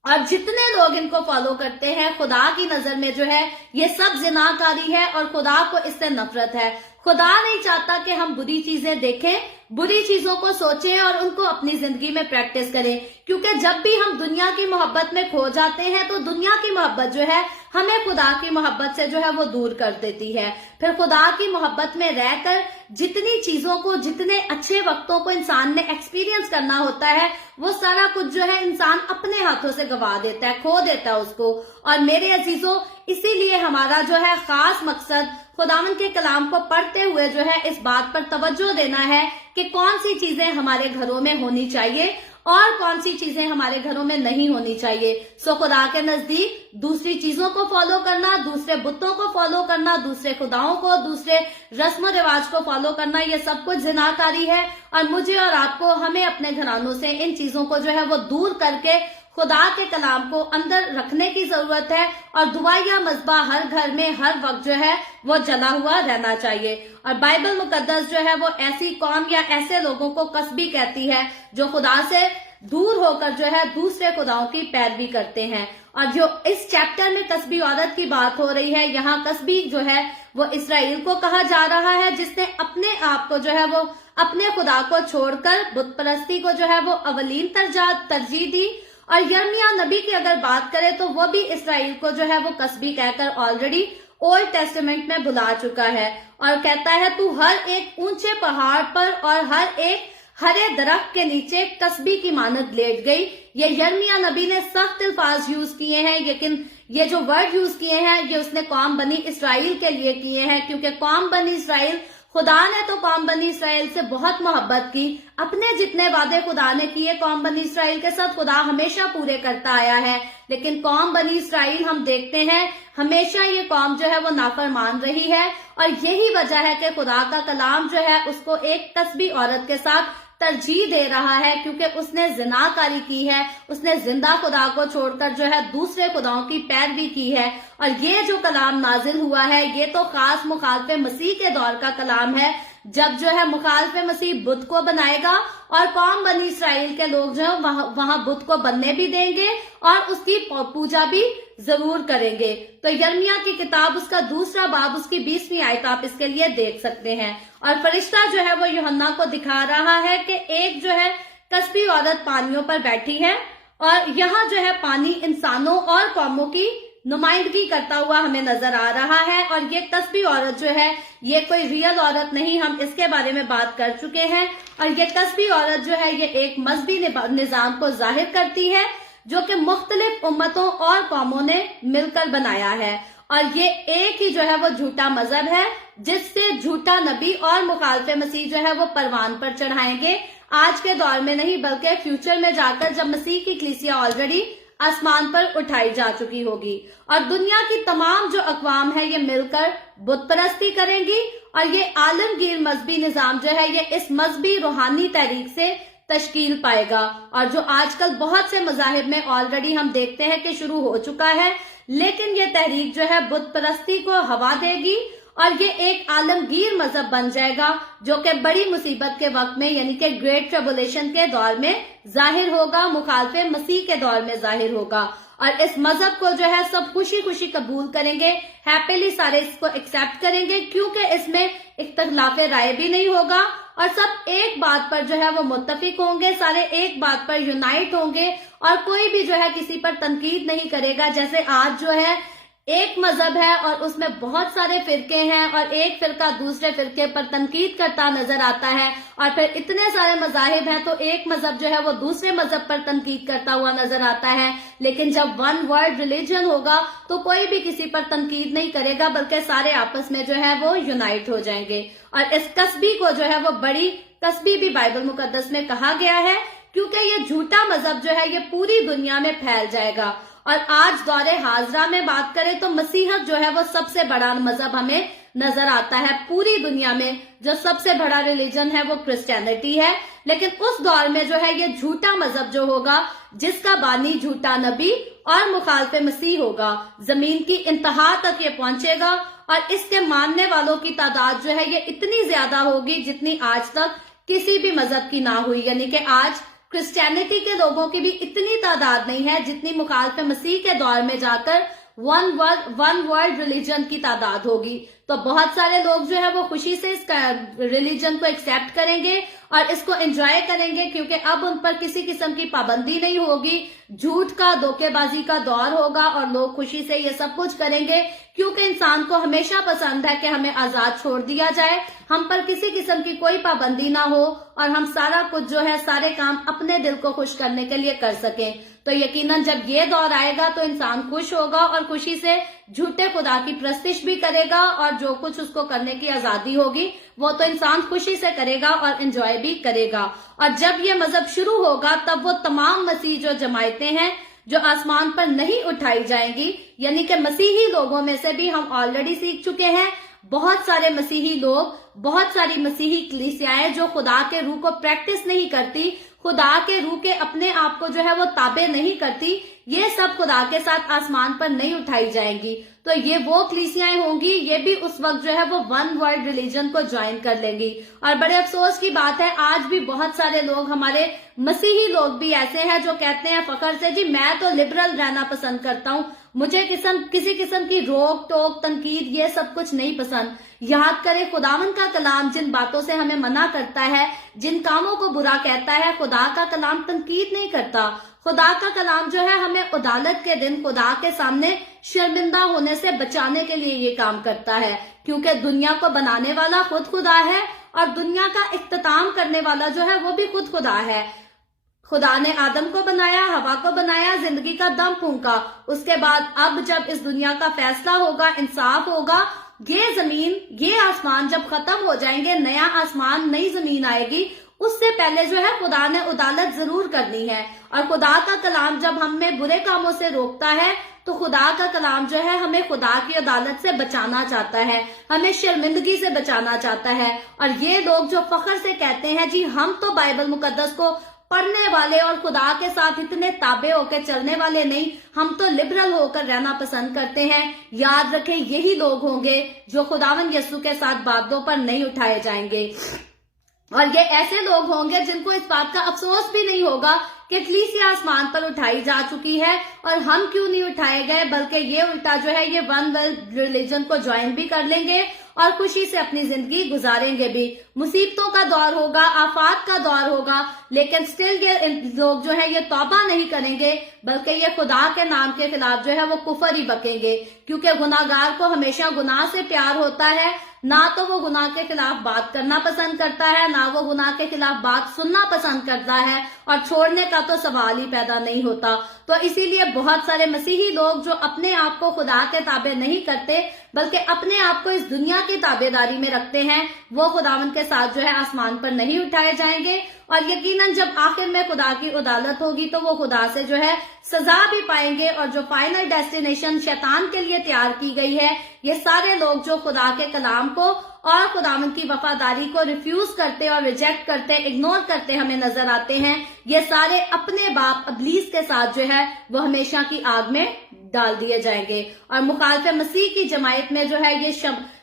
اور جتنے لوگ ان کو فالو کرتے ہیں خدا کی نظر میں جو ہے یہ سب زنا کاری ہے، اور خدا کو اس سے نفرت ہے. خدا نہیں چاہتا کہ ہم بری چیزیں دیکھیں، بری چیزوں کو سوچیں اور ان کو اپنی زندگی میں پریکٹس کریں، کیونکہ جب بھی ہم دنیا کی محبت میں کھو جاتے ہیں تو دنیا کی محبت جو ہے ہمیں خدا کی محبت سے جو ہے وہ دور کر دیتی ہے. پھر خدا کی محبت میں رہ کر جتنی چیزوں کو، جتنے اچھے وقتوں کو انسان نے ایکسپیرینس کرنا ہوتا ہے وہ سارا کچھ جو ہے انسان اپنے ہاتھوں سے گوا دیتا ہے، کھو دیتا ہے اس کو. اور میرے عزیزوں اسی لیے ہمارا جو ہے خاص مقصد خداوند کے کلام کو پڑھتے ہوئے جو ہے اس بات پر توجہ دینا ہے کہ کون سی چیزیں ہمارے گھروں میں ہونی چاہیے اور کون سی چیزیں ہمارے گھروں میں نہیں ہونی چاہیے. سو خدا کے نزدیک دوسری چیزوں کو فالو کرنا، دوسرے بتوں کو فالو کرنا، دوسرے خداؤں کو، دوسرے رسم و رواج کو فالو کرنا، یہ سب کچھ زنا کاری ہے. اور مجھے اور آپ کو، ہمیں اپنے گھرانوں سے ان چیزوں کو جو ہے وہ دور کر کے خدا کے کلام کو اندر رکھنے کی ضرورت ہے. اور دعائیہ مذبح ہر گھر میں ہر وقت جو ہے وہ جلا ہوا رہنا چاہیے. اور بائبل مقدس جو ہے وہ ایسی قوم یا ایسے لوگوں کو قصبی کہتی ہے جو خدا سے دور ہو کر جو ہے دوسرے خداؤں کی پیروی کرتے ہیں. اور جو اس چیپٹر میں قصبی عورت کی بات ہو رہی ہے، یہاں قصبی جو ہے وہ اسرائیل کو کہا جا رہا ہے، جس نے اپنے آپ کو جو ہے وہ اپنے خدا کو چھوڑ کر بت پرستی کو جو ہے وہ اولین ترجیح دی. اور یرمیہ نبی کی اگر بات کرے تو وہ بھی اسرائیل کو جو ہے وہ قصبی کہہ کر آلریڈی اولڈ ٹیسٹمنٹ میں بلا چکا ہے، اور کہتا ہے تو ہر ایک اونچے پہاڑ پر اور ہر ایک ہرے درخت کے نیچے قصبی کی مانند لیٹ گئی. یہ یرمیہ نبی نے سخت الفاظ یوز کیے ہیں، لیکن یہ جو ورڈ یوز کیے ہیں یہ اس نے قوم بنی اسرائیل کے لیے کیے ہیں، کیونکہ قوم بنی اسرائیل، خدا نے تو قوم بنی اسرائیل سے بہت محبت کی، اپنے جتنے وعدے خدا نے کیے قوم بنی اسرائیل کے ساتھ خدا ہمیشہ پورے کرتا آیا ہے، لیکن قوم بنی اسرائیل ہم دیکھتے ہیں ہمیشہ یہ قوم جو ہے وہ نافرمان رہی ہے، اور یہی وجہ ہے کہ خدا کا کلام جو ہے اس کو ایک تسبیح عورت کے ساتھ ترجیح دے رہا ہے، کیونکہ اس نے زنا کاری کی ہے، اس نے زندہ خدا کو چھوڑ کر جو ہے دوسرے خداؤں کی پیروی کی ہے، اور یہ جو کلام نازل ہوا ہے یہ تو خاص مخالف مسیح کے دور کا کلام ہے، جب جو ہے مخالف مسیح بت کو بنائے گا اور قوم بنی اسرائیل کے لوگ جو ہے وہاں بت کو بننے بھی دیں گے اور اس کی پوجا بھی ضرور کریں گے۔ تو یرمیہ کی کتاب اس کا 2 باب اس کی 20ویں آیت آپ اس کے لیے دیکھ سکتے ہیں، اور فرشتہ جو ہے وہ یوحنا کو دکھا رہا ہے کہ ایک جو ہے کسبی عورت پانیوں پر بیٹھی ہے، اور یہاں جو ہے پانی انسانوں اور قوموں کی نمائندگی کرتا ہوا ہمیں نظر آ رہا ہے، اور یہ کسبی عورت جو ہے یہ کوئی ریئل عورت نہیں، ہم اس کے بارے میں بات کر چکے ہیں، اور یہ کسبی عورت جو ہے یہ ایک مذہبی نظام کو ظاہر کرتی ہے جو کہ مختلف امتوں اور قوموں نے مل کر بنایا ہے، اور یہ ایک ہی جو ہے وہ جھوٹا مذہب ہے جس سے جھوٹا نبی اور مخالف مسیح جو ہے وہ پروان پر چڑھائیں گے، آج کے دور میں نہیں بلکہ فیوچر میں جا کر، جب مسیح کی کلیسیا آلریڈی آسمان پر اٹھائی جا چکی ہوگی، اور دنیا کی تمام جو اقوام ہے یہ مل کر بت پرستی کریں گی، اور یہ عالمگیر مذہبی نظام جو ہے یہ اس مذہبی روحانی تحریک سے تشکیل پائے گا، اور جو آج کل بہت سے مذاہب میں آلریڈی ہم دیکھتے ہیں کہ شروع ہو چکا ہے، لیکن یہ تحریک جو ہے بت پرستی کو ہوا دے گی، اور یہ ایک عالمگیر مذہب بن جائے گا جو کہ بڑی مصیبت کے وقت میں یعنی کہ گریٹ ٹریبولیشن کے دور میں ظاہر ہوگا، مخالف مسیح کے دور میں ظاہر ہوگا، اور اس مذہب کو جو ہے سب خوشی خوشی قبول کریں گے، ہیپیلی سارے اس کو ایکسپٹ کریں گے، کیونکہ اس میں اختلاف رائے بھی نہیں ہوگا، اور سب ایک بات پر جو ہے وہ متفق ہوں گے، سارے ایک بات پر یونائٹ ہوں گے، اور کوئی بھی جو ہے کسی پر تنقید نہیں کرے گا، جیسے آج جو ہے ایک مذہب ہے اور اس میں بہت سارے فرقے ہیں، اور ایک فرقہ دوسرے فرقے پر تنقید کرتا نظر آتا ہے، اور پھر اتنے سارے مذاہب ہیں تو ایک مذہب جو ہے وہ دوسرے مذہب پر تنقید کرتا ہوا نظر آتا ہے، لیکن جب ون ورلڈ ریلیجن ہوگا تو کوئی بھی کسی پر تنقید نہیں کرے گا، بلکہ سارے آپس میں جو ہے وہ یونائٹ ہو جائیں گے، اور اس کسبی کو جو ہے وہ بڑی کسبی بھی بائبل مقدس میں کہا گیا ہے، کیونکہ یہ جھوٹا مذہب جو ہے یہ پوری دنیا میں پھیل جائے گا، اور آج دور حاضرہ میں بات کریں تو مسیحیت جو ہے وہ سب سے بڑا مذہب ہمیں نظر آتا ہے پوری دنیا میں، جو سب سے بڑا ریلیجن ہے وہ کرسچینٹی ہے، لیکن اس دور میں جو ہے یہ جھوٹا مذہب جو ہوگا جس کا بانی جھوٹا نبی اور مخالف مسیح ہوگا، زمین کی انتہا تک یہ پہنچے گا، اور اس کے ماننے والوں کی تعداد جو ہے یہ اتنی زیادہ ہوگی جتنی آج تک کسی بھی مذہب کی نہ ہوئی، یعنی کہ آج کرسچینٹی کے لوگوں کی بھی اتنی تعداد نہیں ہے جتنی مخالف مسیح کے دور میں جا کر ون ورلڈ ریلیجن کی تعداد ہوگی، تو بہت سارے لوگ جو ہے وہ خوشی سے اس ریلیجن کو ایکسپٹ کریں گے اور اس کو انجوائے کریں گے، کیونکہ اب ان پر کسی قسم کی پابندی نہیں ہوگی، جھوٹ کا دھوکے بازی کا دور ہوگا، اور لوگ خوشی سے یہ سب کچھ کریں گے، کیونکہ انسان کو ہمیشہ پسند ہے کہ ہمیں آزاد چھوڑ دیا جائے، ہم پر کسی قسم کی کوئی پابندی نہ ہو، اور ہم سارا کچھ جو ہے سارے کام اپنے دل کو خوش کرنے کے لیے کر سکیں۔ تو یقیناً جب یہ دور آئے گا تو انسان خوش ہوگا اور خوشی سے جھوٹے خدا کی پرستش بھی کرے گا، اور جو کچھ اس کو کرنے کی آزادی ہوگی وہ تو انسان خوشی سے کرے گا اور انجوائے بھی کرے گا، اور جب یہ مذہب شروع ہوگا تب وہ تمام مسیح جو جماعتیں ہیں جو آسمان پر نہیں اٹھائی جائیں گی، یعنی کہ مسیحی لوگوں میں سے بھی ہم آلریڈی سیکھ چکے ہیں، بہت سارے مسیحی لوگ، بہت ساری مسیحی کلیسیائیں جو خدا کے روح کو پریکٹس نہیں کرتی، خدا کے روح کے اپنے آپ کو جو ہے وہ تابع نہیں کرتی، یہ سب خدا کے ساتھ آسمان پر نہیں اٹھائی جائیں گی، تو یہ وہ کلیسیائیں ہوں گی، یہ بھی اس وقت جو ہے وہ ون ورلڈ ریلیجن کو جوائن کر لیں گی۔ اور بڑے افسوس کی بات ہے آج بھی بہت سارے لوگ، ہمارے مسیحی لوگ بھی ایسے ہیں جو کہتے ہیں فخر سے، جی میں تو لبرل رہنا پسند کرتا ہوں، مجھے کسی قسم کی روک ٹوک تنقید یہ سب کچھ نہیں پسند۔ یاد کرے خداوند کا کلام جن باتوں سے ہمیں منع کرتا ہے، جن کاموں کو برا کہتا ہے، خدا کا کلام تنقید نہیں کرتا، خدا کا کلام جو ہے ہمیں عدالت کے دن خدا کے سامنے شرمندہ ہونے سے بچانے کے لیے یہ کام کرتا ہے، کیونکہ دنیا کو بنانے والا خود خدا ہے اور دنیا کا اختتام کرنے والا جو ہے وہ بھی خود خدا ہے۔ खुदा ने आदम को बनाया, हवा को बनाया, जिंदगी का दम फूंका। उसके बाद अब जब इस दुनिया का फैसला होगा, इंसाफ होगा, ये जमीन, ये आसमान जब खत्म हो जाएंगे, नया आसमान, नई जमीन आएगी, उससे पहले जो है खुदा ने अदालत जरूर करनी है। और खुदा का कलाम जब हमें बुरे कामों से रोकता है तो खुदा का कलाम जो है हमें खुदा की अदालत से बचाना चाहता है, हमें शर्मिंदगी से बचाना चाहता है। और ये लोग जो फख्र से कहते हैं जी हम तो बाइबल मुकद्दस को पढ़ने वाले और खुदा के साथ इतने ताबे होकर चलने वाले नहीं, हम तो लिबरल होकर रहना पसंद करते हैं, याद रखें यही लोग होंगे जो खुदावंद यीशु के साथ बातों पर नहीं उठाए जाएंगे। और ये ऐसे लोग होंगे जिनको इस बात का अफसोस भी नहीं होगा कि कलीसिया आसमान पर उठाई जा चुकी है और हम क्यों नहीं उठाए गए, बल्कि ये उल्टा जो है ये वन वर्ल्ड रिलीजन को ज्वाइन भी कर लेंगे और खुशी से अपनी जिंदगी गुजारेंगे भी। मुसीबतों का दौर होगा, आफात का दौर होगा, लेकिन स्टिल ये लोग जो है ये तौबा नहीं करेंगे, बल्कि ये खुदा के नाम के खिलाफ जो है वो कुफर ही बकेंगे। क्योंकि गुनाहगार को हमेशा गुनाह से प्यार होता है, ना तो वो गुनाह के खिलाफ बात करना पसंद करता है, ना वो गुनाह के खिलाफ बात सुनना पसंद करता है, और छोड़ने का तो सवाल ही पैदा नहीं होता। तो इसीलिए बहुत सारे मसीही लोग जो अपने आप को खुदा के ताबे नहीं करते बल्कि अपने आप को इस दुनिया की ताबेदारी में रखते हैं, वो खुदावंद के साथ जो है आसमान पर नहीं उठाए जाएंगे। और यकीनन जब आखिर में खुदा की अदालत होगी तो वो खुदा से जो है सजा भी पाएंगे, और जो फाइनल डेस्टिनेशन शैतान के लिए तैयार की गई है, ये सारे लोग जो खुदा के कलाम को और खुदावंद की वफादारी को रिफ्यूज करते और रिजेक्ट करते, इग्नोर करते हमें नजर आते हैं, ये सारे अपने बाप इब्लीस के साथ जो है वो हमेशा की आग में डाल दिए जाएंगे। और मुखालिफ मसीह की जमायत में जो है ये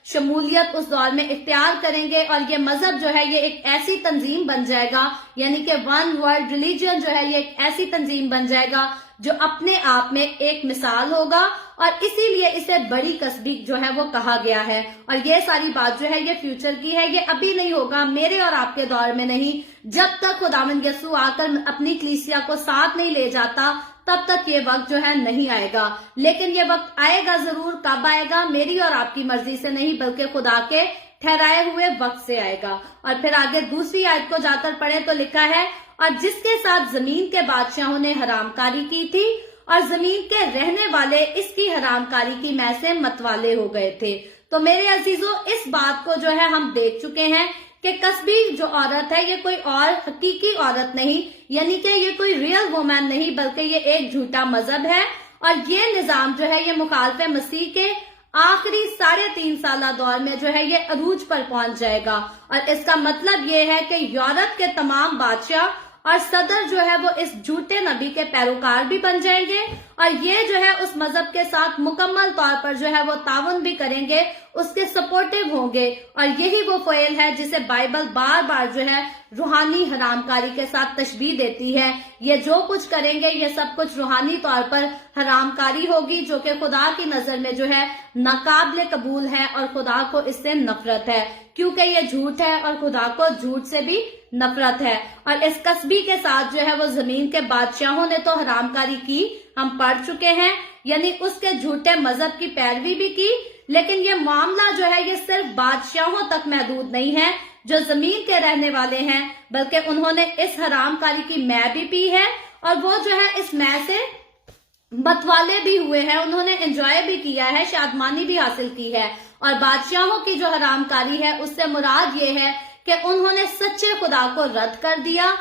शमूलियत उस दौर में इख्तियार करेंगे, और ये मजहब जो है ये एक ऐसी तंजीम बन जाएगा, यानी कि वन वर्ल्ड रिलीजन जो है ये एक ऐसी तंजीम बन जाएगा जो अपने आप में एक मिसाल होगा, और इसीलिए इसे बड़ी कस्बी जो है वो कहा गया है। और ये सारी बात जो है ये फ्यूचर की है, ये अभी नहीं होगा, मेरे और आपके दौर में नहीं। जब तक खुदावंद यीशु आकर अपनी कलीसिया को साथ नहीं ले जाता तब तक ये वक्त जो है नहीं आएगा। लेकिन ये वक्त आएगा जरूर, कब आएगा मेरी और आपकी मर्जी से नहीं, बल्कि खुदा के ठहराए हुए वक्त से आएगा। और फिर आगे दूसरी आयत को जाकर पढ़े तो लिखा है, और जिसके साथ जमीन के बादशाहों ने हरामकारी की थी और जमीन के रहने वाले इसकी हरामकारी की मै से मतवाले हो गए थे। तो मेरे अजीजों, इस बात को जो है हम देख चुके हैं कि कस्बी जो औरत है ये कोई और हकीकी औरत नहीं, यानी कि ये कोई रियल वुमन नहीं, बल्कि ये एक झूठा मजहब है। और ये निजाम जो है ये मुखालिफ मसीह के आखिरी 3.5 साल दौर में जो है ये अरूज पर पहुंच जाएगा। और इसका मतलब ये है कि यूरोप के तमाम बादशाह और सदर जो है वो इस झूठे नबी के पैरोकार भी बन जाएंगे, और ये जो है उस मजहब के साथ मुकम्मल तौर पर जो है वो ताउन भी करेंगे, उसके सपोर्टिव होंगे। और यही वो फ़ेल है जिसे बाइबल बार बार जो है रूहानी हरामकारी के साथ तशबीह देती है। ये जो कुछ करेंगे ये सब कुछ रूहानी तौर पर हरामकारी होगी, जो कि खुदा की नजर में जो है नाकाबिले कबूल है, और खुदा को इससे नफरत है, क्योंकि ये झूठ है और खुदा को झूठ से भी नफरत है। और इस कस्बी के साथ जो है वो जमीन के बादशाहों ने तो हरामकारी की, हम पढ़ चुके हैं, यानी उसके झूठे मजहब की पैरवी भी की। लेकिन ये मामला जो है ये सिर्फ बादशाहों तक महदूद नहीं है जो जमीन के रहने वाले हैं, बल्कि उन्होंने इस हरामकारी की मै भी पी है, और वो जो है इस मै से मतवाले भी हुए हैं, उन्होंने एंजॉय भी किया है, शादमानी भी हासिल की है। और बादशाहों की जो हरामकारी है उससे मुराद ये है कि उन्होंने सच्चे खुदा को रद्द कर दिया,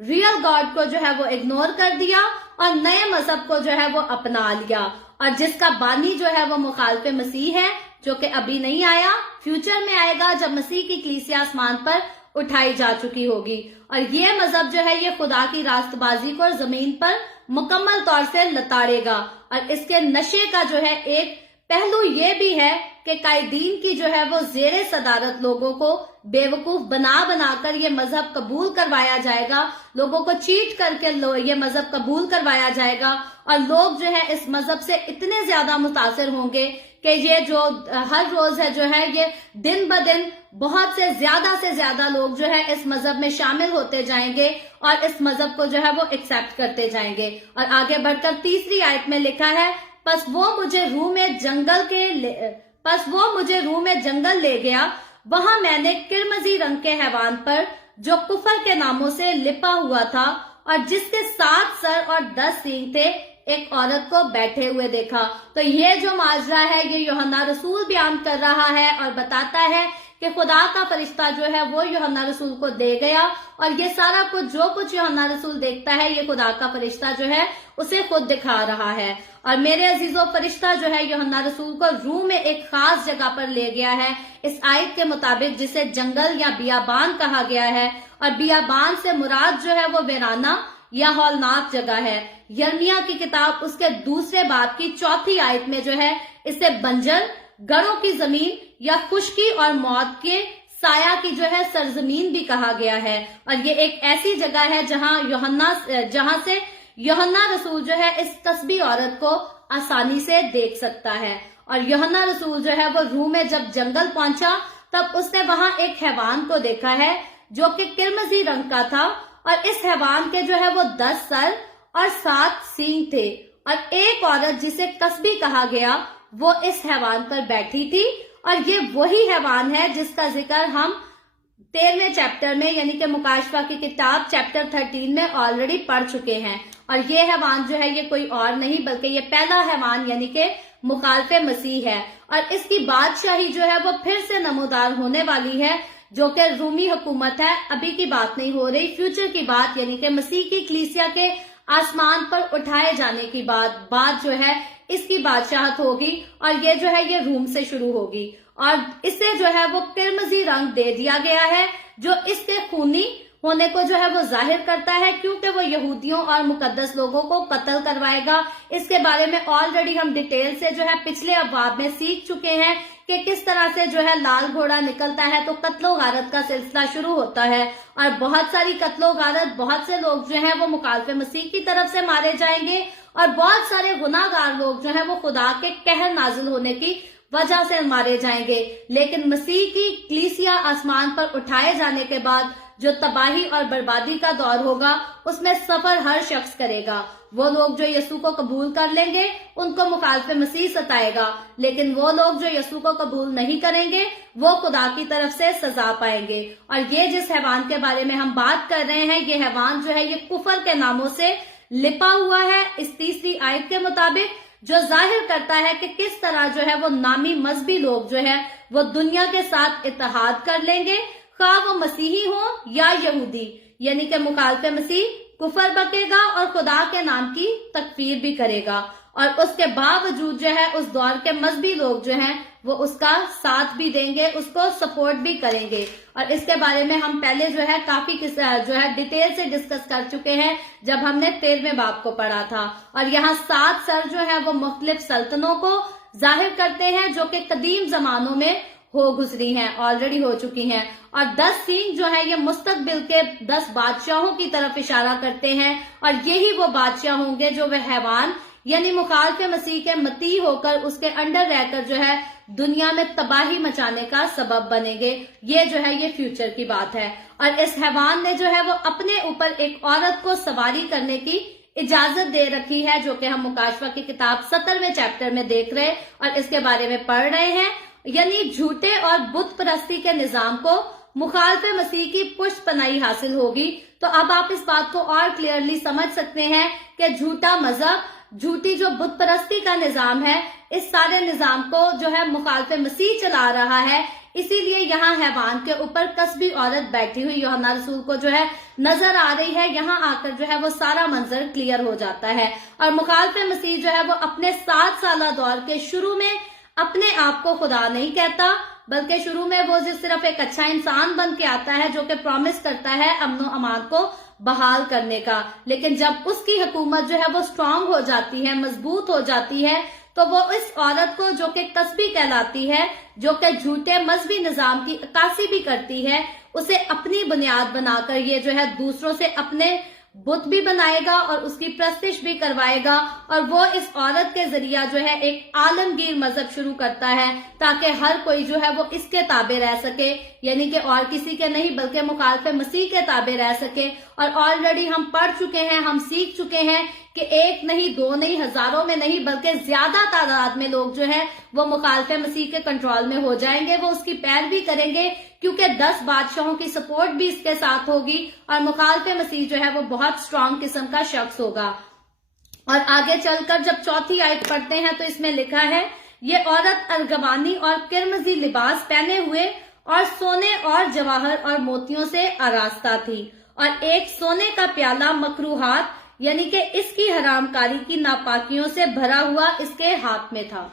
रियल गॉड को जो है वो इग्नोर कर दिया, और नए मजहब को जो है वो अपना लिया, और जिसका बानी जो है वो मुखालिफ मसीह है, जो कि अभी नहीं आया, फ्यूचर में आएगा जब मसीह की कलीसिया आसमान पर उठाई जा चुकी होगी। और ये मजहब जो है ये खुदा की रास्तबाजी को जमीन पर मुकम्मल तौर से लताड़ेगा। और इसके नशे का जो है एक पहलू ये भी है कि कायदीन की जो है वो जेरे सदारत लोगों को बेवकूफ बना बनाकर ये मजहब कबूल करवाया जाएगा, लोगों को चीट करके ये मजहब कबूल करवाया जाएगा, और लोग जो है इस मजहब से इतने ज्यादा मुतासिर होंगे कि ये जो हर रोज है जो है ये दिन ब दिन बहुत से ज्यादा लोग जो है इस मजहब में शामिल होते जाएंगे और इस मजहब को जो है वो एक्सेप्ट करते जाएंगे। और आगे बढ़कर तीसरी आयत में लिखा है, पस वो मुझे रूह में जंगल ले गया, वहां मैंने किरमजी रंग के हैवान पर जो कुफर के नामों से लिपा हुआ था और जिसके 7 सर और 10 सींग थे, एक औरत को बैठे हुए देखा। तो ये जो माजरा है ये यूहन्ना रसूल बयान कर रहा है और बताता है कि खुदा का फरिश्ता जो है वो यूहन्ना रसूल को दे गया, और ये सारा कुछ जो कुछ यूहन्ना रसूल देखता है ये खुदा का फरिश्ता जो है उसे खुद दिखा रहा है। और मेरे अजीजों, फरिश्ता जो है यूहन्ना रसूल को रूह में एक खास जगह पर ले गया है, इस आयत के मुताबिक जिसे जंगल या बियाबान कहा गया है। और बियाबान से मुराद जो है वो वीराना या हौलनाक जगह है। यिर्मयाह की किताब उसके दूसरे बाब की 4थी आयत में जो है इसे बंजर, गढ़ों की जमीन या खुश्की और मौत के साया की जो है सरजमीन भी कहा गया है। और ये एक ऐसी जगह है जहां से यूहन्ना रसूल जो है इस तस्बी औरत को आसानी से देख सकता है। और यूहन्ना रसूल जो है वो रूह में जब जंगल पहुंचा तब उसने वहां एक हैवान को देखा है जो कि किरमजी रंग का था, और इस हैवान के जो है वो 10 सर और 7 सींग थे। और एक औरत जिसे कस्बी कहा गया वो इस हैवान पर बैठी थी, और ये वही हैवान है जिसका जिक्र हम 13वें चैप्टर में यानी कि मुकाशफा की किताब चैप्टर 13 में ऑलरेडी पढ़ चुके हैं। और ये हैवान जो है ये कोई और नहीं बल्कि ये पहला हैवान यानी कि मुखालफे मसीह है। और इसकी बादशाही जो है वो फिर से नमोदार होने वाली है, जो कि रूमी हुकूमत है। अभी की बात नहीं हो रही, फ्यूचर की बात, यानी कि मसीह की कलीसिया के आसमान पर उठाए जाने की बात जो है इसकी बादशाहत होगी। और ये जो है ये रूम से शुरू होगी, और इसे जो है वो किरमजी रंग दे दिया गया है जो इसके खूनी होने को जो है वो जाहिर करता है, क्योंकि वो यहूदियों और मुकद्दस लोगों को कत्ल करवाएगा। इसके बारे में ऑलरेडी हम डिटेल से जो है पिछले अब्वाब में सीख चुके हैं कि किस तरह से जो है लाल घोड़ा निकलता है तो कत्लो गारत का सिलसिला शुरू होता है, और बहुत सारी कत्लो गारत, बहुत से लोग जो है वो मुखालफे मसीह की तरफ से मारे जाएंगे, और बहुत सारे गुनाहगार लोग जो है वो खुदा के कहर नाजिल होने की वजह से मारे जाएंगे। लेकिन मसीह की कलीसिया आसमान पर उठाए जाने के बाद जो तबाही और बर्बादी का दौर होगा उसमें सफर हर शख्स करेगा। वो लोग जो यीशु को कबूल कर लेंगे उनको मुखालफे मसीह सताएगा, लेकिन वो लोग जो यीशु को कबूल नहीं करेंगे वो खुदा की तरफ से सजा पाएंगे। और ये जिस हैवान के बारे में हम बात कर रहे हैं ये हैवान जो है ये कुफर के नामों से लिपा हुआ है इस 3री आयत के मुताबिक, जो जाहिर करता है कि किस तरह जो है वो नामी मजहबी लोग जो है वो दुनिया के साथ इत्तेहाद कर लेंगे, खा वो मसीही हो या यहूदी, यानी कि मुखालफे मसीह कुफर बकेगा और खुदा के नाम की तकफीर भी करेगा। और उसके बावजूद जो है उस दौर के मजहबी लोग जो हैं वो उसका साथ भी देंगे, उसको सपोर्ट भी करेंगे। और इसके बारे में हम पहले जो है काफी जो है डिटेल से डिस्कस कर चुके हैं जब हमने 13वें बाब को पढ़ा था। और यहाँ 7 सर जो है वो मुख्तलिफ सल्तनों को जाहिर करते हैं जो कि कदीम जमानों में हो गुजरी हैं, ऑलरेडी हो चुकी हैं। और 10 सींग जो है ये मुस्तकबिल के 10 बादशाहों की तरफ इशारा करते हैं, और यही वो बादशाह होंगे जो वह हैवान यानी मुखालफे मसीह के मती होकर उसके अंडर रहकर जो है दुनिया में तबाही मचाने का सबब बनेंगे। ये जो है ये फ्यूचर की बात है। और इस हैवान ने जो है वो अपने ऊपर एक औरत को सवारी करने की इजाजत दे रखी है, जो कि हम मुकाशफा की किताब 17वें चैप्टर में देख रहे और इसके बारे में पढ़ रहे हैं। यानी झूठे और बुत परस्ती के निजाम को मुखालफे मसीह की पुष्टपनाही हासिल होगी। तो अब आप इस बात को और क्लियरली समझ सकते हैं कि झूठा मजहब, झूठी जो बुत परस्ती का निजाम है, इस सारे निजाम को जो है मुखालफे मसीह चला रहा है। इसीलिए यहाँ हैवान के ऊपर कस्बी औरत बैठी हुई यूहन्ना रसूल को जो है नजर आ रही है। यहाँ आकर जो है वो सारा मंजर क्लियर हो जाता है। और मुखालफे मसीह जो है वो अपने 7 साला दौर के शुरू में अपने आप को खुदा नहीं कहता, बल्कि शुरू में वो जो सिर्फ एक अच्छा इंसान बन के आता है जो कि प्रॉमिस करता है अमन अमान को बहाल करने का। लेकिन जब उसकी हुकूमत जो है वो स्ट्रांग हो जाती है, मजबूत हो जाती है, तो वो इस औरत को जो कि कस्बी कहलाती है, जो कि झूठे मजहबी निजाम की अक्कासी भी करती है, उसे अपनी बुनियाद बनाकर ये जो है दूसरों से अपने बुत भी बनाएगा और उसकी प्रस्तिश भी करवाएगा। और वो इस औरत के जरिया जो है एक आलमगीर मजहब शुरू करता है ताकि हर कोई जो है वो इसके ताबे रह सके, यानी कि और किसी के नहीं बल्कि मुखालफे मसीह के ताबे रह सके। और ऑलरेडी हम पढ़ चुके हैं, हम सीख चुके हैं کہ ایک نہیں دو نہیں ہزاروں میں نہیں بلکہ زیادہ تعداد میں لوگ جو ہے وہ مخالف مسیح کے کنٹرول میں ہو جائیں گے، وہ اس کی پیروی کریں گے کیونکہ 10 بادشاہوں کی سپورٹ بھی اس کے ساتھ ہوگی اور مخالف مسیح جو ہے وہ بہت سٹرونگ قسم کا شخص ہوگا۔ اور آگے چل کر جب چوتھی آیت پڑھتے ہیں تو اس میں لکھا ہے، یہ عورت ارغوانی اور قرمزی لباس پہنے ہوئے اور سونے اور جواہر اور موتیوں سے آراستہ تھی، اور ایک سونے کا پیالہ مکروہات یعنی کہ اس کی حرام کاری کی ناپاکیوں سے بھرا ہوا اس کے ہاتھ میں تھا۔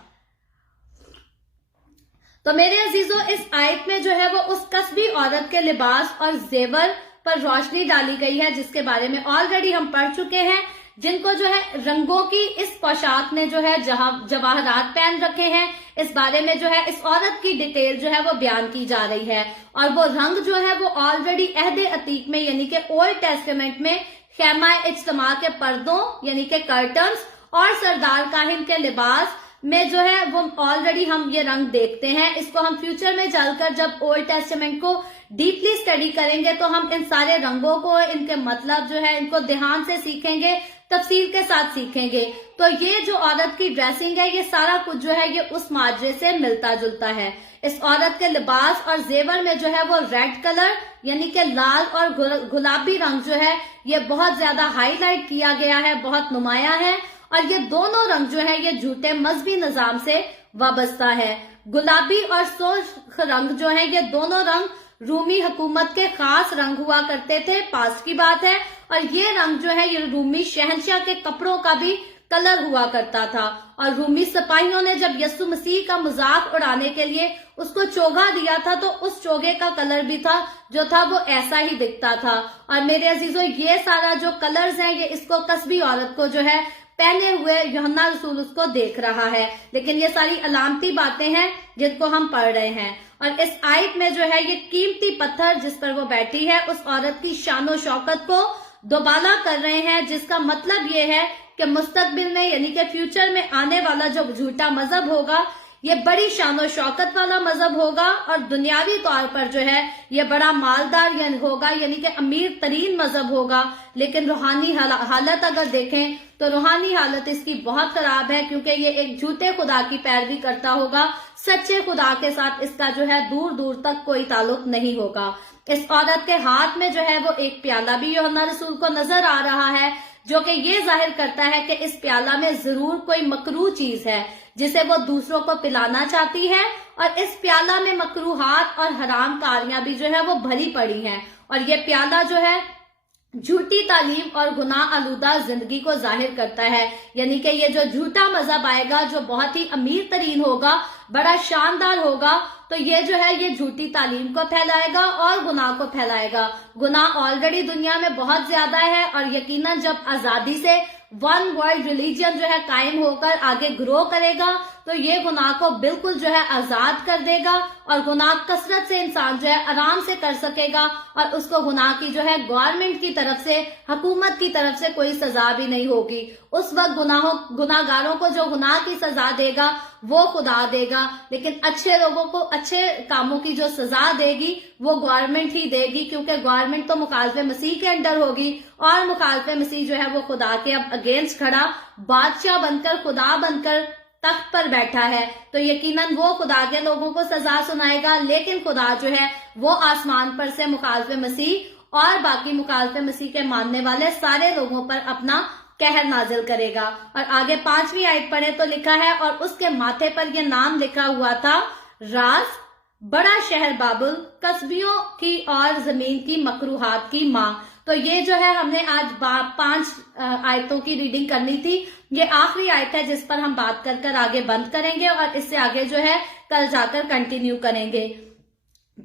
تو میرے عزیزوں، اس آیت میں جو ہے وہ اس کسبی عورت کے لباس اور زیور پر روشنی ڈالی گئی ہے جس کے بارے میں آلریڈی ہم پڑھ چکے ہیں، جن کو جو ہے رنگوں کی اس پوشاک نے جو ہے جواہرات پہن رکھے ہیں، اس بارے میں جو ہے اس عورت کی ڈیٹیل جو ہے وہ بیان کی جا رہی ہے، اور وہ رنگ جو ہے وہ آلریڈی عہد عتیق میں یعنی کہ اولڈ ٹیسٹمنٹ میں خیمہ اجتماع کے پردوں یعنی کہ کرٹنز اور سردار کاہن کے لباس میں جو ہے وہ آلریڈی ہم یہ رنگ دیکھتے ہیں۔ اس کو ہم فیوچر میں چل کر جب اولڈ ٹیسٹمنٹ کو ڈیپلی اسٹڈی کریں گے تو ہم ان سارے رنگوں کو، ان کے مطلب جو ہے ان کو دھیان سے سیکھیں گے، تفصیل کے ساتھ سیکھیں گے۔ تو یہ جو عورت کی ڈریسنگ ہے، یہ سارا کچھ جو ہے یہ اس ماجرے سے ملتا جلتا ہے۔ اس عورت کے لباس اور زیور میں جو ہے وہ ریڈ کلر یعنی کہ لال اور گلابی رنگ جو ہے یہ بہت زیادہ ہائی لائٹ کیا گیا ہے، بہت نمایاں ہے، اور یہ دونوں رنگ جو ہے یہ جھوٹے مذہبی نظام سے وابستہ ہے۔ گلابی اور سرخ رنگ جو ہے یہ دونوں رنگ رومی حکومت کے خاص رنگ ہوا کرتے تھے، پاسٹ کی بات ہے، اور یہ رنگ جو ہے یہ رومی شہنشاہ کے کپڑوں کا بھی کلر ہوا کرتا تھا، اور رومی سپاہیوں نے جب یسوع مسیح کا مذاق اڑانے کے لیے اس کو چوگا دیا تھا تو اس چوگے کا کلر بھی تھا جو تھا وہ ایسا ہی دکھتا تھا۔ اور میرے عزیزوں، یہ سارا جو کلرز ہیں یہ اس کو کسبی عورت کو جو ہے پہنے ہوئے یوحنا رسول اس کو دیکھ رہا ہے، لیکن یہ ساری علامتی باتیں ہیں جن کو ہم پڑھ رہے ہیں۔ اور اس آیت میں جو ہے یہ قیمتی پتھر جس پر وہ بیٹھی ہے اس عورت کی شان و شوکت کو دوبالا کر رہے ہیں، جس کا مطلب یہ ہے کہ مستقبل میں یعنی کہ فیوچر میں آنے والا جو جھوٹا مذہب ہوگا یہ بڑی شان و شوکت والا مذہب ہوگا، اور دنیاوی طور پر جو ہے یہ بڑا مالدار ہوگا یعنی کہ امیر ترین مذہب ہوگا، لیکن روحانی حالت اگر دیکھیں تو روحانی حالت اس کی بہت خراب ہے، کیونکہ یہ ایک جھوٹے خدا کی پیروی کرتا ہوگا، سچے خدا کے ساتھ اس کا جو ہے دور دور تک کوئی تعلق نہیں ہوگا۔ اس عورت کے ہاتھ میں جو ہے وہ ایک پیالہ بھی یوحنا رسول کو نظر آ رہا ہے، جو کہ یہ ظاہر کرتا ہے کہ اس پیالہ میں ضرور کوئی مکروہ چیز ہے جسے وہ دوسروں کو پلانا چاہتی ہے، اور اس پیالہ میں مکروہات اور حرام کاریاں بھی جو ہے وہ بھری پڑی ہیں، اور یہ پیالہ جو ہے جھوٹی تعلیم اور گناہ آلودہ زندگی کو ظاہر کرتا ہے، یعنی کہ یہ جو جھوٹا مذہب آئے گا جو بہت ہی امیر ترین ہوگا، بڑا شاندار ہوگا، تو یہ جو ہے یہ جھوٹی تعلیم کو پھیلائے گا اور گناہ کو پھیلائے گا۔ گناہ آلریڈی دنیا میں بہت زیادہ ہے، اور یقیناً جب آزادی سے ون ورلڈ ریلیجن جو ہے قائم ہو کر آگے گرو کرے گا تو یہ گناہ کو بالکل جو ہے آزاد کر دے گا، اور گناہ کثرت سے انسان جو ہے آرام سے کر سکے گا، اور اس کو گناہ کی جو ہے گورنمنٹ کی طرف سے، حکومت کی طرف سے کوئی سزا بھی نہیں ہوگی۔ اس وقت گناہگاروں کو جو گناہ کی سزا دے گا وہ خدا دے گا، لیکن اچھے لوگوں کو اچھے کاموں کی جو سزا دے گی وہ گورنمنٹ ہی دے گی، کیونکہ گورنمنٹ تو مخالف مسیح کے انڈر ہوگی، اور مخالف مسیح جو ہے وہ خدا کے اب اگینسٹ کھڑا بادشاہ بن کر، خدا بن کر تخت پر بیٹھا ہے، تو یقیناً وہ خدا کے لوگوں کو سزا سنائے گا، لیکن خدا جو ہے وہ آسمان پر سے مخالف مسیح اور باقی مخالف مسیح کے ماننے والے سارے لوگوں پر اپنا قہر نازل کرے گا۔ اور آگے 5ویں آیت پڑھے تو لکھا ہے، اور اس کے ماتھے پر یہ نام لکھا ہوا تھا، راز، بڑا شہر بابل، کسبیوں کی اور زمین کی مکروہات کی ماں۔ تو یہ جو ہے ہم نے آج 5 آیتوں کی ریڈنگ کرنی تھی، یہ آخری آیت ہے جس پر ہم بات کر کر آگے بند کریں گے، اور اس سے آگے جو ہے کل جا کر کنٹینیو کریں گے۔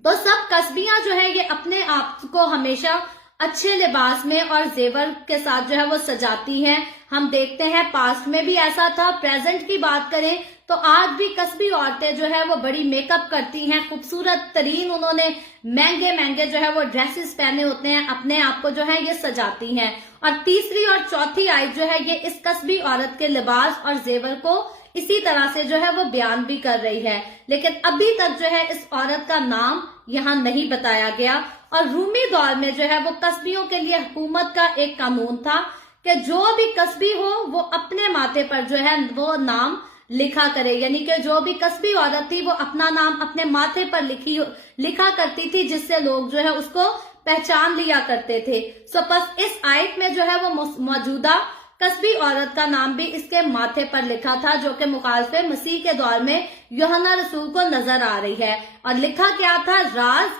تو سب کسبیاں جو ہے یہ اپنے آپ کو ہمیشہ اچھے لباس میں اور زیور کے ساتھ جو ہے وہ سجاتی ہیں۔ ہم دیکھتے ہیں پاسٹ میں بھی ایسا تھا، پریزنٹ کی بات کریں تو آج بھی کسبی عورتیں جو ہے وہ بڑی میک اپ کرتی ہیں، خوبصورت ترین انہوں نے مہنگے جو ہے وہ ڈریسز پہنے ہوتے ہیں، اپنے آپ کو جو ہے یہ سجاتی ہیں۔ اور تیسری اور چوتھی آیت جو ہے یہ اس کسبی عورت کے لباس اور زیور کو اسی طرح سے جو ہے وہ بیان بھی کر رہی ہے، لیکن ابھی تک جو ہے اس عورت کا نام یہاں نہیں بتایا گیا۔ اور رومی دور میں جو ہے وہ کسبیوں کے لیے حکومت کا ایک قانون تھا کہ जो भी कस्बी हो वो अपने माथे पर जो है वो नाम लिखा करे, यानी कि जो भी कस्बी औरत थी वो अपना नाम अपने माथे पर लिखा करती थी, जिससे लोग जो है उसको पहचान लिया करते थे। सो बस इस आयत में जो है वो मौजूदा कस्बी औरत का नाम भी इसके माथे पर लिखा था, जो कि मुखालिफे मसीह के दौर में यूहन्ना रसूल को नजर आ रही है। और लिखा क्या था? राज,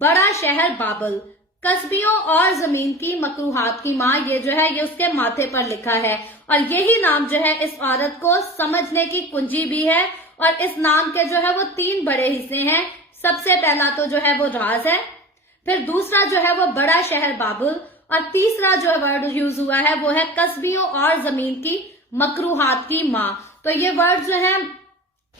बड़ा शहर बाबल, कस्बियों और जमीन की मकरूहात की माँ, ये जो है ये उसके माथे पर लिखा है। और यही नाम जो है इस औरत को समझने की कुंजी भी है। और इस नाम के जो है वो 3 बड़े हिस्से हैं। सबसे पहला तो जो है वो राज है, फिर दूसरा जो है वो बड़ा शहर बाबुल, और तीसरा जो वर्ड यूज हुआ है वो है कस्बियों और जमीन की मकरूहात की माँ। तो ये वर्ड जो है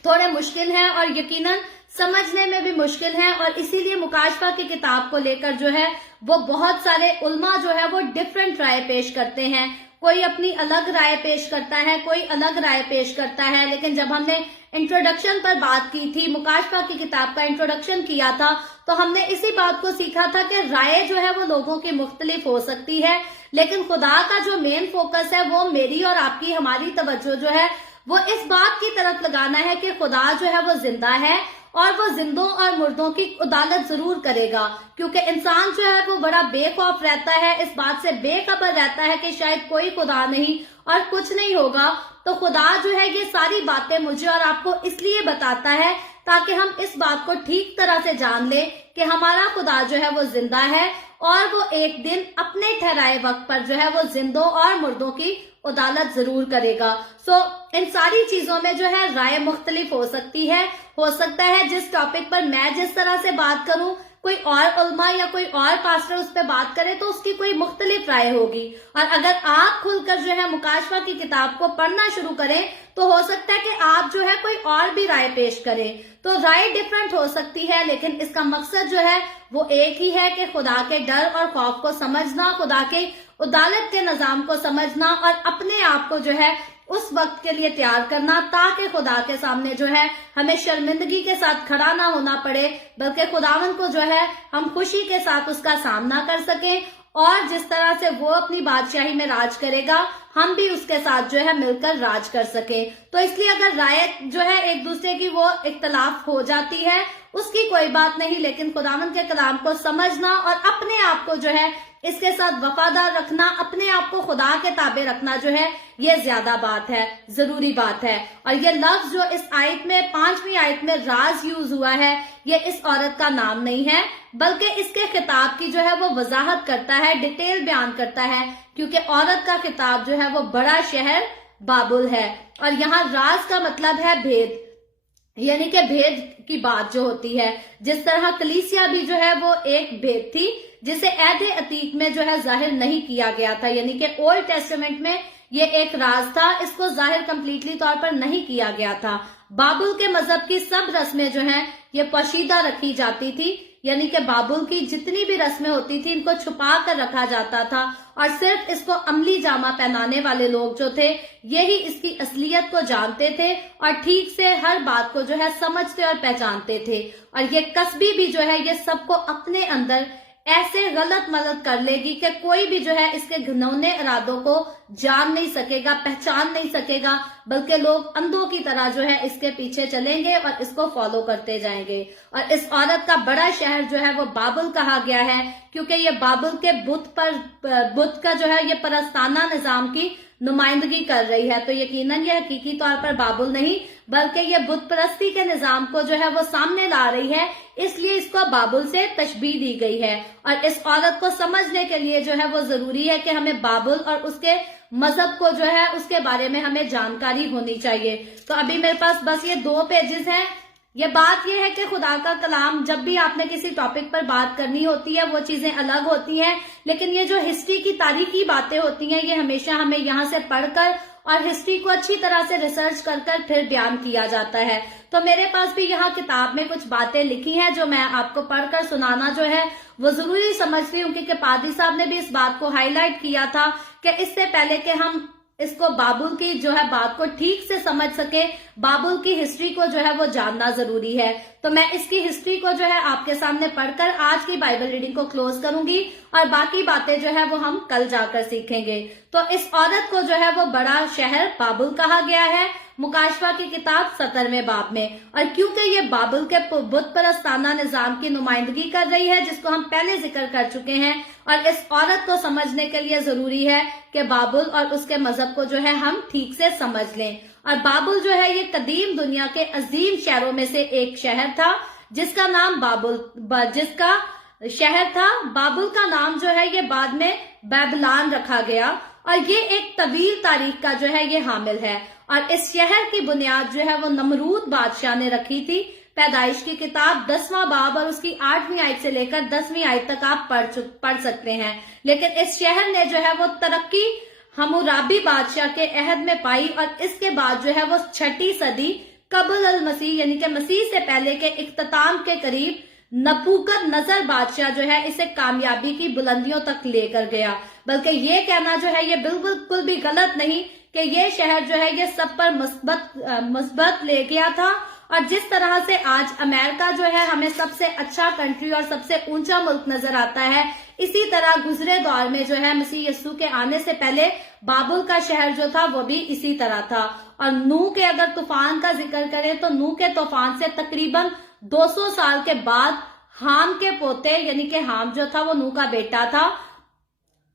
थोड़े मुश्किल हैं और यकीनन समझने में भी मुश्किल है, और इसीलिए मुकाशफा की किताब को लेकर जो है वो बहुत सारे उल्मा जो है वो डिफरेंट राय पेश करते हैं। कोई अपनी अलग राय पेश करता है, कोई अलग राय पेश करता है। लेकिन जब हमने इंट्रोडक्शन पर बात की थी, मुकाशफा की किताब का इंट्रोडक्शन किया था, तो हमने इसी बात को सीखा था कि राय जो है वो लोगों की मुख्तलिफ हो सकती है, लेकिन खुदा का जो मेन फोकस है वो मेरी और आपकी, हमारी तवज्जो जो है वो इस बात की तरफ लगाना है कि खुदा जो है वो जिंदा है और वो जिंदों और मुर्दों की अदालत जरूर करेगा। क्योंकि इंसान जो है वो बड़ा बेखौफ रहता है, इस बात से बेखबर रहता है कि शायद कोई खुदा नहीं और कुछ नहीं होगा। तो खुदा जो है ये सारी बातें मुझे और आपको इसलिए बताता है ताकि हम इस बात को ठीक तरह से जान ले कि हमारा खुदा जो है वो जिंदा है और वो एक दिन अपने ठहराए वक्त पर जो है वो जिंदों और मुर्दों की अदालत जरूर करेगा। इन सारी चीजों में जो है राय मुख्तलिफ हो सकती है। हो सकता है जिस टॉपिक पर मैं जिस तरह से बात करूं, कोई और उल्मा या कोई और पास्टर उस पर बात करे तो उसकी कोई मुख्तलिफ राय होगी। और अगर आप खुलकर जो है मुकाशफा की किताब को पढ़ना शुरू करें तो हो सकता है कि आप जो है कोई और भी राय पेश करें। तो राय डिफरेंट हो सकती है, लेकिन इसका मकसद जो है वो एक ही है कि खुदा के डर और खौफ को समझना, खुदा के अदालत के निजाम को समझना और अपने आप को जो है उस वक्त के लिए तैयार करना, ताकि खुदा के सामने जो है हमें शर्मिंदगी के साथ खड़ा ना होना पड़े, बल्कि खुदावन को जो है हम खुशी के साथ उसका सामना कर सकें। और जिस तरह से वो अपनी बादशाही में राज करेगा, हम भी उसके साथ जो है मिलकर राज कर सके। तो इसलिए अगर राय जो है एक दूसरे की वो इख्तलाफ हो जाती है, उसकी कोई बात नहीं, लेकिन खुदावन के कलाम को समझना और अपने आप को जो है इसके साथ वफादार रखना, अपने आप को खुदा के ताबे रखना जो है ये ज्यादा बात है, जरूरी बात है। और ये लफ्ज जो इस आयत में 5वीं आयत में राज यूज हुआ है, ये इस औरत का नाम नहीं है, बल्कि इसके खिताब की जो है वो वजाहत करता है, डिटेल बयान करता है, क्योंकि औरत का खिताब जो है वो बड़ा शहर बाबुल है। और यहाँ राज का मतलब है भेद, यानी कि भेद की बात जो होती है। जिस तरह कलीसिया भी जो है वो एक भेद थी जिसे अहद अतीक में जो है जाहिर नहीं किया गया था, यानी कि ओल्ड टेस्टामेंट में ये एक राज था, इसको जाहिर कंप्लीटली तौर पर नहीं किया गया था। बाबुल के मजहब की सब रस्में जो हैं ये पोशीदा रखी जाती थी, यानी कि बाबुल की जितनी भी रस्में होती थी इनको छुपा कर रखा जाता था, और सिर्फ इसको अमली जामा पहनाने वाले लोग जो थे यही इसकी असलियत को जानते थे और ठीक से हर बात को जो है समझते और पहचानते थे। और ये कस्बी भी जो है ये सबको अपने अंदर ऐसे गलत मदद कर लेगी कि कोई भी जो है इसके घिनौने इरादों को जान नहीं सकेगा, पहचान नहीं सकेगा, बल्कि लोग अंधों की तरह जो है इसके पीछे चलेंगे और इसको फॉलो करते जाएंगे। और इस औरत का बड़ा शहर जो है वो बाबुल कहा गया है, क्योंकि ये बाबुल के बुत का जो है ये परस्ताना निजाम की नुमाइंदगी कर रही है। तो यकीनन ये हकीकी तौर पर बाबुल नहीं, बल्कि ये बुत परस्ती के निजाम को जो है वो सामने ला रही है, इसलिए इसको बाबुल से तशबीह दी गई है। और इस औरत को समझने के लिए जो है वो जरूरी है कि हमें बाबुल और उसके मजहब को जो है उसके बारे में हमें जानकारी होनी चाहिए। तो अभी मेरे पास बस ये 2 पेजेस हैं। ये बात ये है कि खुदा का कलाम जब भी आपने किसी टॉपिक पर बात करनी होती है वो चीजें अलग होती हैं, लेकिन ये जो हिस्ट्री की तारीखी बातें होती हैं ये हमेशा हमें यहाँ से पढ़कर और हिस्ट्री को अच्छी तरह से रिसर्च कर फिर बयान किया जाता है। तो मेरे पास भी यहाँ किताब में कुछ बातें लिखी हैं जो मैं आपको पढ़कर सुनाना जो है वो जरूरी समझती हूँ, क्योंकि पादी साहब ने भी इस बात को हाईलाइट किया था कि इससे पहले कि हम इसको बाबुल की जो है बात को ठीक से समझ सके, बाबुल की हिस्ट्री को जो है वो जानना जरूरी है। तो मैं इसकी हिस्ट्री को जो है आपके सामने पढ़कर आज की बाइबल रीडिंग को क्लोज करूंगी और बाकी बातें जो है वो हम कल जाकर सीखेंगे। तो इस औरत को जो है वो बड़ा शहर बाबुल कहा गया है मुकाशवा की किताब 17वें बाब में। और क्योंकि ये बाबुल के बुत परस्ताना निजाम की नुमाइंदगी कर रही है, जिसको हम पहले जिक्र कर चुके हैं, और इस औरत को समझने के लिए जरूरी है कि बाबुल और उसके मजहब को जो है हम ठीक से समझ लें। और बाबुल जो है ये कदीम दुनिया के अजीम शहरों में से एक शहर था, जिसका नाम जिसका शहर था बाबुल का नाम जो है ये बाद में बेबीलोन रखा गया, और ये एक तवील तारीख का जो है ये हामिल है। और इस शहर की बुनियाद जो है वो नमरूद बादशाह ने रखी थी। पैदाइश की किताब 10वां बाब और उसकी 8वीं आयत से लेकर 10वीं आयत तक आप पढ़ सकते हैं। लेकिन इस शहर ने जो है वो तरक्की हम्मुराबी बादशाह के अहद में पाई, और इसके बाद जो है वो 6ठी सदी कबल अल मसीह यानी कि मसीह से पहले के इख्तिताम के करीब नबूकद नजर बादशाह जो है इसे कामयाबी की बुलंदियों तक लेकर गया। बल्कि ये कहना जो है ये बिल्कुल भी गलत नहीं कि ये शहर जो है ये सब पर मुस्बत ले गया था। और जिस तरह से आज अमेरिका जो है हमें सबसे अच्छा कंट्री और सबसे ऊंचा मुल्क नजर आता है, इसी तरह गुजरे दौर में जो है मसीह यस्सु के आने से पहले बाबुल का शहर जो था वो भी इसी तरह था। और नूह के अगर तूफान का जिक्र करें तो नूह के तूफान से तकरीबन 200 साल के बाद हाम के पोते यानी कि हाम जो था वो नूह का बेटा था,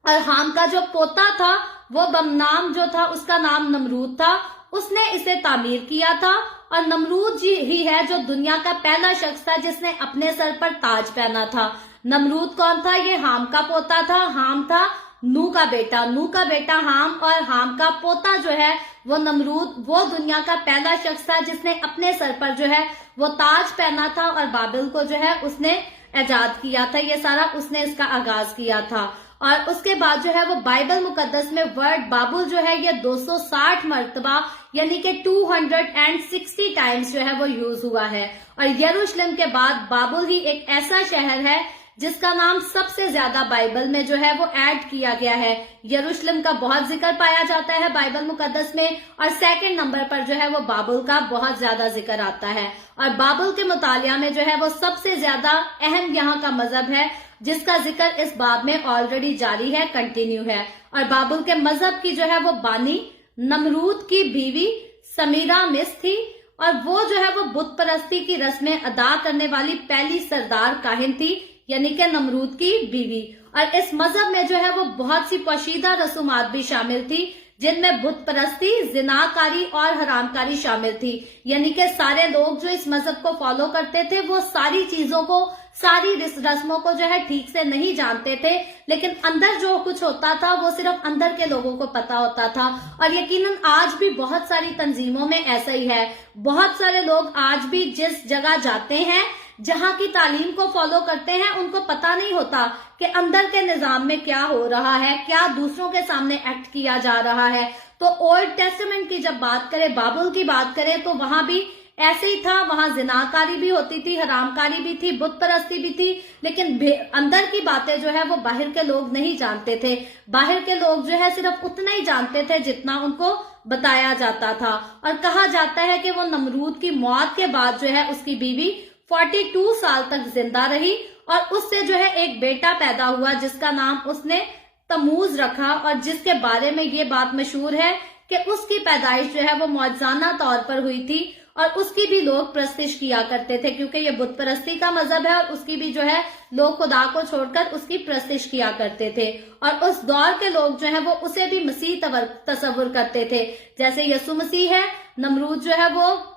और हाम का जो पोता था वो बमनाम जो था उसका नाम नमरूद था, उसने इसे तामीर किया था। और नमरूद जी ही है जो दुनिया का पहला शख्स था जिसने अपने सर पर ताज पहना था। नमरूद कौन था? ये हाम का पोता था। हाम था नूह का बेटा, नूह का बेटा हाम, और हाम का पोता जो है वो नमरूद, वो दुनिया का पहला शख्स था जिसने अपने सर पर जो है वो ताज पहना था, और बाबिल को जो है उसने इजाद किया था। ये सारा उसने इसका आगाज किया था। और उसके बाद जो है वो बाइबल मुकद्दस में वर्ड बाबुल जो है ये 260 मर्तबा यानी कि 260 टाइम्स जो है वो यूज हुआ है। और यरूशलेम के बाद बाबुल ही एक ऐसा शहर है जिसका नाम सबसे ज्यादा बाइबल में जो है वो ऐड किया गया है। यरूशलेम का बहुत जिक्र पाया जाता है बाइबल मुकद्दस में, और सेकंड नंबर पर जो है वो बाबुल का बहुत ज्यादा जिक्र आता है। और बाबुल के मुतालिया में जो है वो सबसे ज्यादा अहम यहाँ का मजहब है जिसका जिक्र इस बाब में ऑलरेडी जारी है, कंटिन्यू है। और बाबुल के मजहब की जो है वो बानी नमरूद की बीवी समीरा मिस थी, और वो जो है वो बुत परस्ती की रस्में अदा करने वाली पहली सरदार काहिन थी, यानी कि नमरूद की बीवी। और इस मजहब में जो है वो बहुत सी पोशीदा रसूमात भी शामिल थी, जिनमें बुत परस्ती, जिनाकारी और हरामकारी शामिल थी। यानी कि सारे लोग जो इस मजहब को फॉलो करते थे वो सारी चीजों को, सारी रस्मों को जो है ठीक से नहीं जानते थे, लेकिन अंदर जो कुछ होता था वो सिर्फ अंदर के लोगों को पता होता था। और यकीनन आज भी बहुत सारी तंजीमों में ऐसा ही है। बहुत सारे लोग आज भी जिस जगह जाते हैं, जहां की तालीम को फॉलो करते हैं, उनको पता नहीं होता कि अंदर के निजाम में क्या हो रहा है, क्या दूसरों के सामने एक्ट किया जा रहा है। तो ओल्ड टेस्टामेंट की जब बात करें, बाबुल की बात करें, तो वहां भी ऐसे ही था। वहां जिनाकारी भी होती थी, हरामकारी भी थी, बुत परस्ती भी थी, लेकिन अंदर की बातें जो है वो बाहर के लोग नहीं जानते थे। बाहर के लोग जो है सिर्फ उतना ही जानते थे जितना उनको बताया जाता था। और कहा जाता है कि वो नमरूद की मौत के बाद जो है उसकी बीवी 42 साल तक जिंदा रही, और उससे जो है एक बेटा पैदा हुआ जिसका नाम उसने तमूज रखा, और जिसके बारे में ये बात मशहूर है कि उसकी पैदाइश जो है वो मौजजाना तौर पर हुई थी, और उसकी भी लोग प्रस्तिश किया करते थे, क्योंकि ये बुत परस्ती का मजहब है, और उसकी भी जो है लोग खुदा को छोड़कर उसकी प्रस्तिश किया करते थे। और उस दौर के लोग जो है वो उसे भी मसीह तस्वुर करते थे। जैसे यीशु मसीह है, नमरूद जो है वो,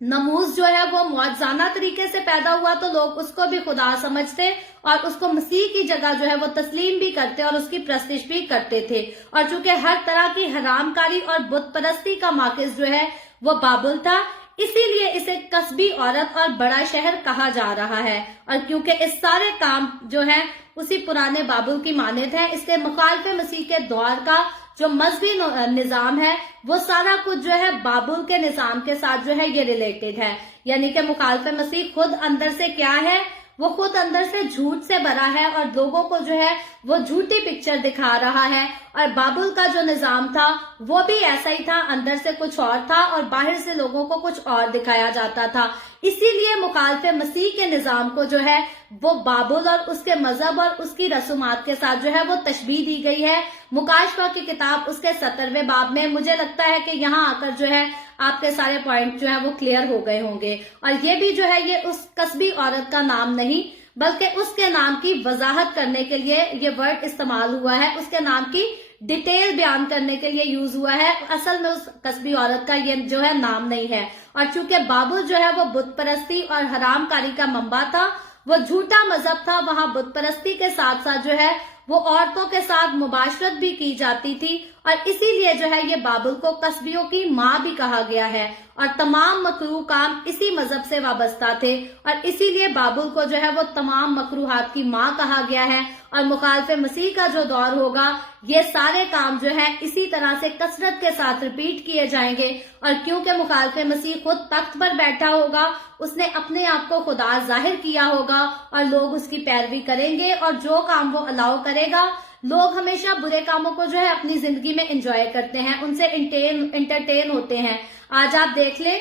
नमूज जो है वो मौजजाना तरीके से पैदा हुआ, तो लोग उसको भी खुदा समझते और उसको मसीह की जगह जो है वो तस्लीम भी करते और उसकी प्रस्तिश भी करते थे। और चूंकि हर तरह की हरामकारी और बुत परस्ती का माकिज जो है वो बाबुल था, इसीलिए इसे कस्बी औरत और बड़ा शहर कहा जा रहा है। और क्योंकि इस सारे काम जो है उसी पुराने बाबुल की मानद है, इसके मुखालिफ मसीह के दौर का जो मजहबी निजाम है वो सारा कुछ जो है बाबुल के निजाम के साथ जो है ये रिलेटेड है। यानी कि मुखालिफ मसीह खुद अंदर से क्या है, वो खुद अंदर से झूठ से भरा है और लोगों को जो है वो झूठी पिक्चर दिखा रहा है। और बाबुल का जो निजाम था वो भी ऐसा ही था, अंदर से कुछ और था और बाहर से लोगों को कुछ और दिखाया जाता था। इसीलिए मुखालिफे मसीह के निजाम को जो है वो बाबुल और उसके मजहब और उसकी रसूमात के साथ जो है वो तशबीह दी गई है। मुकाशफा की किताब उसके 17वें बाब में। मुझे लगता है कि यहाँ आकर जो है आपके सारे पॉइंट जो है वो क्लियर हो गए होंगे। और ये भी जो है ये उस कस्बी औरत का नाम नहीं बल्कि उसके नाम की वजाहत करने के लिए ये वर्ड इस्तेमाल हुआ है, उसके नाम की डिटेल बयान करने के लिए यूज हुआ है। असल में उस कस्बी औरत का ये जो है नाम नहीं है। और चूंकि बाबुल जो है वो बुत परस्ती और हरामकारी का मंबा था, वो झूठा मजहब था, वहां बुत परस्ती के साथ साथ जो है वो औरतों के साथ मुबाशरत भी की जाती थी और इसीलिए जो है ये बाबुल को कस्बियों की माँ भी कहा गया है और तमाम मकरूह काम इसी मजहब से वाबस्ता थे और इसीलिए बाबुल को जो है वो तमाम मकरूहात की माँ कहा गया है। और मुखालिफे मसीह का जो दौर होगा ये सारे काम जो है इसी तरह से कसरत के साथ रिपीट किए जाएंगे। और क्योंकि मुखालिफे मसीह खुद तख्त पर बैठा होगा, उसने अपने आप को खुदा जाहिर किया होगा और लोग उसकी पैरवी करेंगे और जो काम वो अलाउ करेगा, लोग हमेशा बुरे कामों को जो है अपनी जिंदगी में एंजॉय करते हैं, उनसे इंटरटेन होते हैं। आज आप देख ले,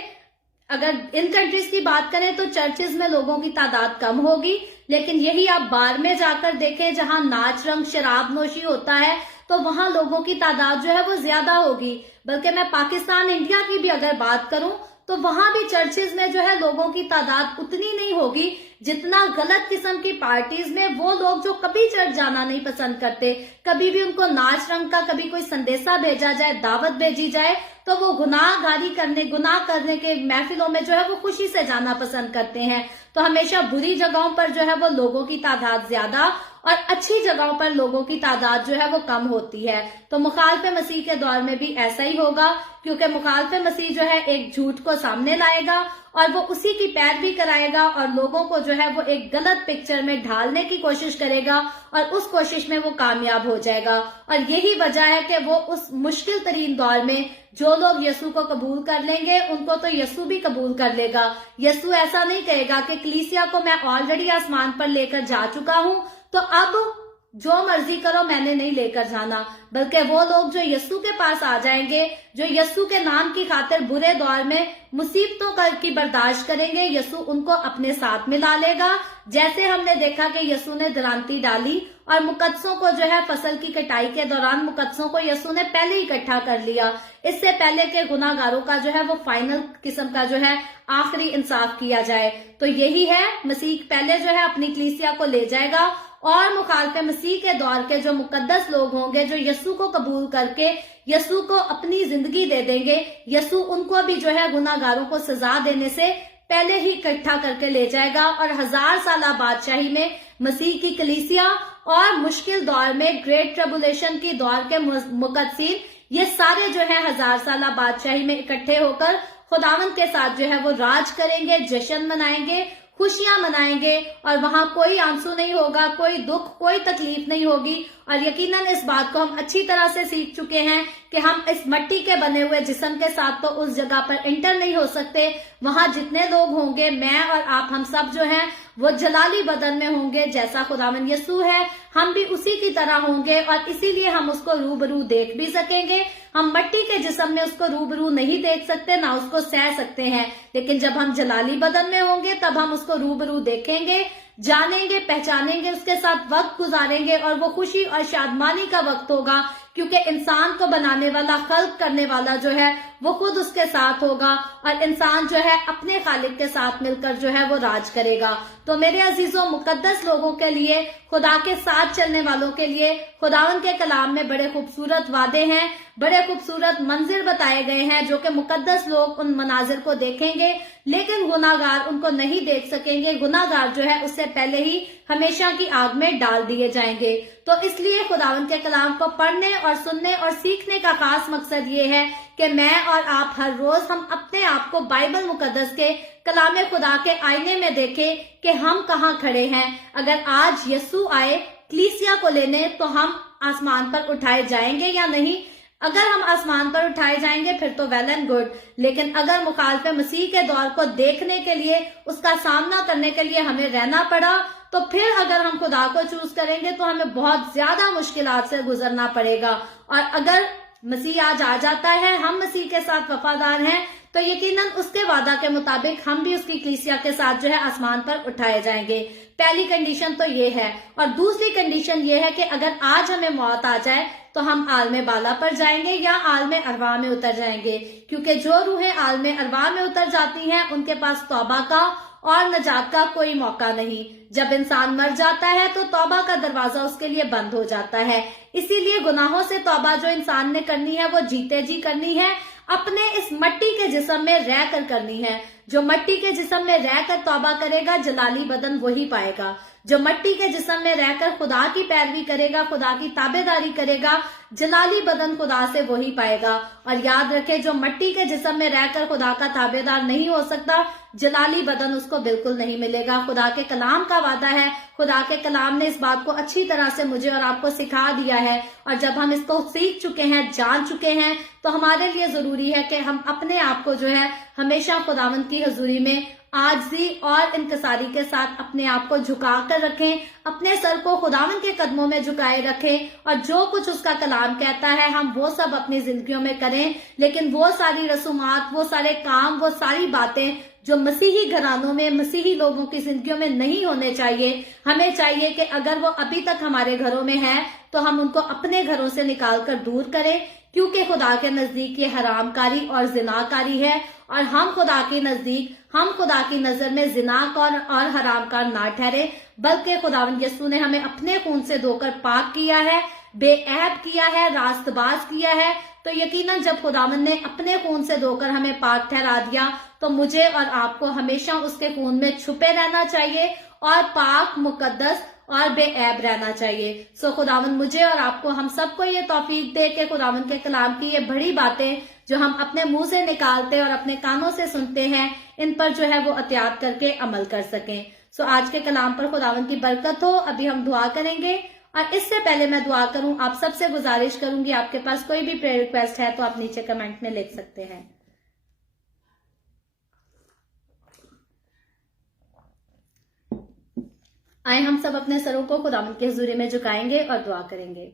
अगर इन कंट्रीज की बात करें तो चर्चेज में लोगों की तादाद कम होगी, लेकिन यही आप बार में जाकर देखें जहां नाच रंग शराब नोशी होता है तो वहां लोगों की तादाद जो है वो ज्यादा होगी। बल्कि मैं पाकिस्तान इंडिया की भी अगर बात करूं तो वहां भी चर्चेज में जो है लोगों की तादाद उतनी नहीं होगी जितना गलत किस्म की पार्टीज में वो लोग जो कभी चर्च जाना नहीं पसंद करते, कभी भी उनको नाच रंग का कभी कोई संदेशा भेजा जाए, दावत भेजी जाए तो वो गुनाह करने के महफिलों में जो है वो खुशी से जाना पसंद करते हैं। तो हमेशा बुरी जगहों पर जो है वो लोगों की तादाद ज्यादा और अच्छी जगहों पर लोगों की तादाद जो है वो कम होती है। तो मुखालिफे मसीह के दौर में भी ऐसा ही होगा, क्योंकि मुखालिफे मसीह जो है एक झूठ को सामने लाएगा और वो उसी की पैरवी कराएगा और लोगों को जो है वो एक गलत पिक्चर में ढालने की कोशिश करेगा और उस कोशिश में वो कामयाब हो जाएगा। और यही वजह है कि वो उस मुश्किल तरीन दौर में जो लोग यसू को कबूल कर लेंगे उनको तो यसू भी कबूल कर लेगा। यसू ऐसा नहीं कहेगा कि कलीसिया को मैं ऑलरेडी आसमान पर लेकर जा चुका हूं तो अब जो मर्जी करो, मैंने नहीं लेकर जाना। बल्कि वो लोग जो यसू के पास आ जाएंगे, जो यसू के नाम की खातिर बुरे दौर में मुसीबतों की बर्दाश्त करेंगे, यसू उनको अपने साथ मिला लेगा। जैसे हमने देखा कि यसू ने दरांती डाली और मुकद्दसों को जो है फसल की कटाई के दौरान मुकद्दसों को यसू ने पहले ही इकट्ठा कर लिया, इससे पहले के गुनाहगारों का जो है वो फाइनल किस्म का जो है आखिरी इंसाफ किया जाए। तो यही है, मसीह पहले जो है अपनी कलीसिया को ले जाएगा और मुखालिफे मसीह के दौर के जो मुकद्दस लोग होंगे, जो यसू को कबूल करके यसू को अपनी जिंदगी दे देंगे, यसू उनको भी जो है गुनाहगारों को सजा देने से पहले ही इकट्ठा करके ले जाएगा और 1000 साल बादशाही में मसीह की कलीसिया और मुश्किल दौर में ग्रेट ट्रबुलेशन की दौर के मुकद्दसीन ये सारे जो है 1000 साल बादशाही में इकट्ठे होकर खुदावंद के साथ जो है वो राज करेंगे, जश्न मनाएंगे, खुशियां मनाएंगे और वहां कोई आंसू नहीं होगा, कोई दुख, कोई तकलीफ नहीं होगी। और यकीनन इस बात को हम अच्छी तरह से सीख चुके हैं कि हम इस मिट्टी के बने हुए जिस्म के साथ तो उस जगह पर इंटर नहीं हो सकते। वहां जितने लोग होंगे, मैं और आप, हम सब जो हैं वो जलाली बदन में होंगे, जैसा खुदावंद यसू है हम भी उसी की तरह होंगे और इसीलिए हम उसको रूबरू देख भी सकेंगे। हम मिट्टी के जिस्म में उसको रूबरू नहीं देख सकते, ना उसको सह सकते हैं, लेकिन जब हम जलाली बदन में होंगे तब हम उसको रूबरू देखेंगे, जानेंगे, पहचानेंगे, उसके साथ वक्त गुजारेंगे और वो खुशी और शादमानी का वक्त होगा, क्योंकि इंसान को बनाने वाला, खल्क करने वाला जो है वो खुद उसके साथ होगा और इंसान जो है अपने खालिक के साथ मिलकर जो है वो राज करेगा। तो मेरे अजीजों, मुकद्दस लोगों के लिए, खुदा के साथ चलने वालों के लिए खुदावन के कलाम में बड़े खूबसूरत वादे हैं, बड़े खूबसूरत मंजिर बताए गए हैं जो कि मुकद्दस लोग उन मनाजिर को देखेंगे, लेकिन गुनाहगार उनको नहीं देख सकेंगे। गुनाहगार जो है उससे पहले ही हमेशा की आग में डाल दिए जाएंगे। तो इसलिए खुदावन के कलाम को पढ़ने और सुनने और सीखने का खास मकसद ये है कि मैं और आप हर रोज हम अपने आप को बाइबल मुकद्दस के कलाम खुदा के आईने में देखें कि हम कहाँ खड़े हैं। अगर आज यसू आए कलीसिया को लेने तो हम आसमान पर उठाए जाएंगे या नहीं? अगर हम आसमान पर उठाए जाएंगे फिर तो वेल एंड गुड, लेकिन अगर मुखालिफ मसीह के दौर को देखने के लिए, उसका सामना करने के लिए हमें रहना पड़ा, तो फिर अगर हम खुदा को चूज करेंगे तो हमें बहुत ज्यादा मुश्किलात से गुजरना पड़ेगा। और अगर मसीह आज आ जाता है, हम मसीह के साथ वफादार हैं, तो यकीनन उसके वादा के मुताबिक हम भी उसकी कलीसिया के साथ जो है आसमान पर उठाए जाएंगे। पहली कंडीशन तो ये है। और दूसरी कंडीशन ये है कि अगर आज हमें मौत आ जाए तो हम आलम बाला पर जाएंगे या आलम अरवा में उतर जाएंगे, क्योंकि जो रूहें आलम अरवा में उतर जाती हैं उनके पास तौबा का और नजात का कोई मौका नहीं। जब इंसान मर जाता है तो तौबा का दरवाजा उसके लिए बंद हो जाता है। इसीलिए गुनाहों से तौबा जो इंसान ने करनी है वो जीते जी करनी है, अपने इस मट्टी के जिस्म में रह कर करनी है। जो मट्टी के जिस्म में रहकर तौबा करेगा जलाली बदन वही पाएगा। जो मट्टी के जिस्म में रहकर खुदा की पैरवी करेगा, खुदा की ताबेदारी करेगा, जलाली बदन खुदा से वही पाएगा। और याद रखे, जो मट्टी के जिस्म में रहकर खुदा का ताबेदार नहीं हो सकता, जलाली बदन उसको बिल्कुल नहीं मिलेगा। खुदा के कलाम का वादा है, खुदा के कलाम ने इस बात को अच्छी तरह से मुझे और आपको सिखा दिया है। और जब हम इसको सीख चुके हैं, जान चुके हैं, तो हमारे लिए जरूरी है कि हम अपने आप को जो है हमेशा खुदावंद की हजूरी में आजिज़ी और इंकिसारी के साथ अपने आप को झुका कर रखें, अपने सर को खुदावंद के कदमों में झुकाए रखें, और जो कुछ उसका कलाम कहता है हम वो सब अपनी जिंदगियों में करें। लेकिन वो सारी रसूमात, वो सारे काम, वो सारी बातें जो मसीही घरानों में, मसीही लोगों की जिंदगियों में नहीं होने चाहिए, हमें चाहिए कि अगर वो अभी तक हमारे घरों में है तो हम उनको अपने घरों से निकाल कर दूर करें, क्योंकि खुदा के नजदीक ये हरामकारी और जिनाकारी है। और हम खुदा के नजदीक, हम खुदा की नजर में जिनाकार और हरामकार ना ठहरे, बल्कि खुदावंद यीशु ने हमें अपने खून से धोकर पाक किया है, बेऐब किया है, रास्तबाज किया है। तो यकीनन जब खुदावंद ने अपने खून से धोकर हमें पाक ठहरा दिया, तो मुझे और आपको हमेशा उसके खून में छुपे रहना चाहिए और पाक, मुकद्दस और बेऐब रहना चाहिए। सो खुदावंद मुझे और आपको, हम सबको ये तौफीक दे कि खुदावंद के कलाम की ये बड़ी बातें जो हम अपने मुंह से निकालते और अपने कानों से सुनते हैं, इन पर जो है वो एहतियात करके अमल कर सकें। सो आज के कलाम पर खुदावंद की बरकत हो। अभी हम दुआ करेंगे, और इससे पहले मैं दुआ करूं, आप सबसे गुजारिश करूंगी, आपके पास कोई भी प्रेयर रिक्वेस्ट है तो आप नीचे कमेंट में लिख सकते हैं। आए हम सब अपने सरों को खुदावंद के हुजूरी में झुकाएंगे और दुआ करेंगे।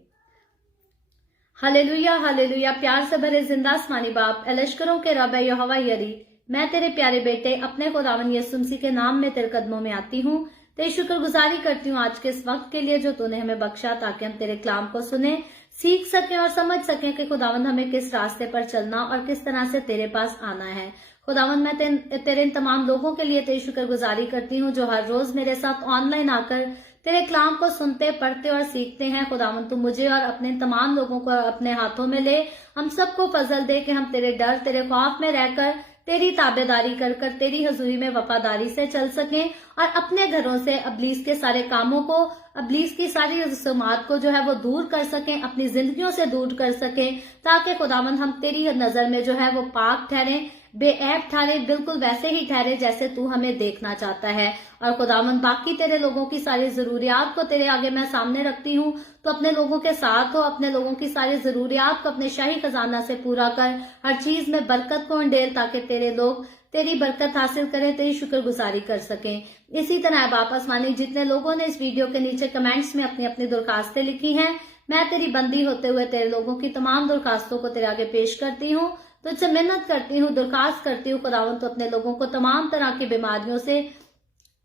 Hallelujah, hallelujah. प्यार से भरे जिंदा आसमानी बाप, लश्करों के रब यहोवा यरी, मैं तेरे प्यारे बेटे अपने खुदावंद यीशु मसीह के नाम में तेरे कदमों में आती हूँ। तेरी शुक्रगुजारी करती हूँ आज के इस वक्त के लिए जो तूने हमें बख्शा, ताकि हम तेरे कलाम को सुने, सीख सकें और समझ सकें कि खुदावंद हमें किस रास्ते पर चलना और किस तरह से तेरे पास आना है। खुदावंद मैं तेरे इन तमाम लोगों के लिए तेरी शुक्रगुजारी करती हूँ जो हर रोज मेरे साथ ऑनलाइन आकर तेरे कलाम को सुनते, पढ़ते और सीखते हैं। खुदावंद तू मुझे और अपने तमाम लोगों को अपने हाथों में ले, हम सबको फजल दे कि हम तेरे डर, तेरे खौफ में रहकर तेरी ताबेदारी कर कर तेरी हजूरी में वफादारी से चल सकें, और अपने घरों से अबलीस के सारे कामों को, अबलीस की सारी रसूमात को जो है वो दूर कर सकें, अपनी जिंदगियों से दूर कर सकें, ताकि खुदावंद हम तेरी नजर में जो है वो पाक ठहरें, बेऐब ठहरे, बिल्कुल वैसे ही ठहरे जैसे तू हमें देखना चाहता है। और खुदावंद बाकी तेरे लोगों की सारी जरूरियात को तेरे आगे मैं सामने रखती हूँ, तो अपने लोगों के साथ हो, अपने लोगों की सारी जरूरियात को अपने शाही खजाना से पूरा कर, हर चीज में बरकत को अंडेल, ताकि तेरे लोग तेरी बरकत हासिल करें, तेरी शुक्रगुजारी कर सकें। इसी तरह बाप आसमानी, जितने लोगों ने इस वीडियो के नीचे कमेंट्स में अपनी अपनी दरखास्तें लिखी हैं, मैं तेरी बंदी होते हुए तेरे लोगों की तमाम दरखास्तों को तेरे आगे पेश करती हूँ, तुझसे मिन्नत करती हूँ, दरखास्त करती हूँ खुदावंद तो अपने लोगों को तमाम तरह की बीमारियों से,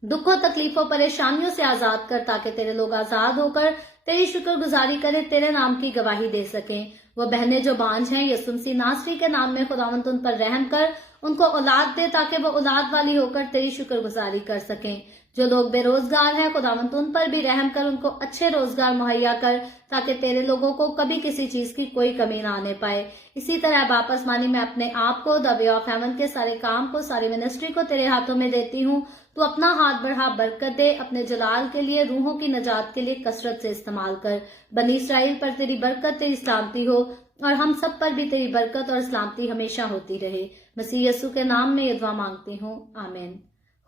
दुखों, तकलीफों, परेशानियों से आजाद कर, ताकि तेरे लोग आजाद होकर तेरी शुक्रगुजारी करें, तेरे नाम की गवाही दे सकें। वो बहनें जो बांझ हैं, यीशु मसीह नासरी के नाम में खुदावंद उन पर रहम कर, उनको औलाद दे, ताकि वो औलाद वाली होकर तेरी शुक्रगुजारी कर सकें। जो लोग बेरोजगार हैं, खुदावंद उन पर भी रहम कर, उनको अच्छे रोजगार मुहैया कर, ताकि तेरे लोगों को कभी किसी चीज की कोई कमी ना आने पाए। इसी तरह बाप आसमानी, मैं अपने आप को, द वे ऑफ हेवन के सारे काम को, सारी मिनिस्ट्री को तेरे हाथों में देती हूँ। तू अपना हाथ बढ़ा, बरकत दे, अपने जलाल के लिए, रूहों की नजात के लिए कसरत से इस्तेमाल कर। बनी इसराइल पर तेरी बरकत, तेरी सलामती हो, और हम सब पर भी तेरी बरकत और सलामती हमेशा होती रहे। मसीह यीशु के नाम में ये दुआ मांगती हूँ, आमीन।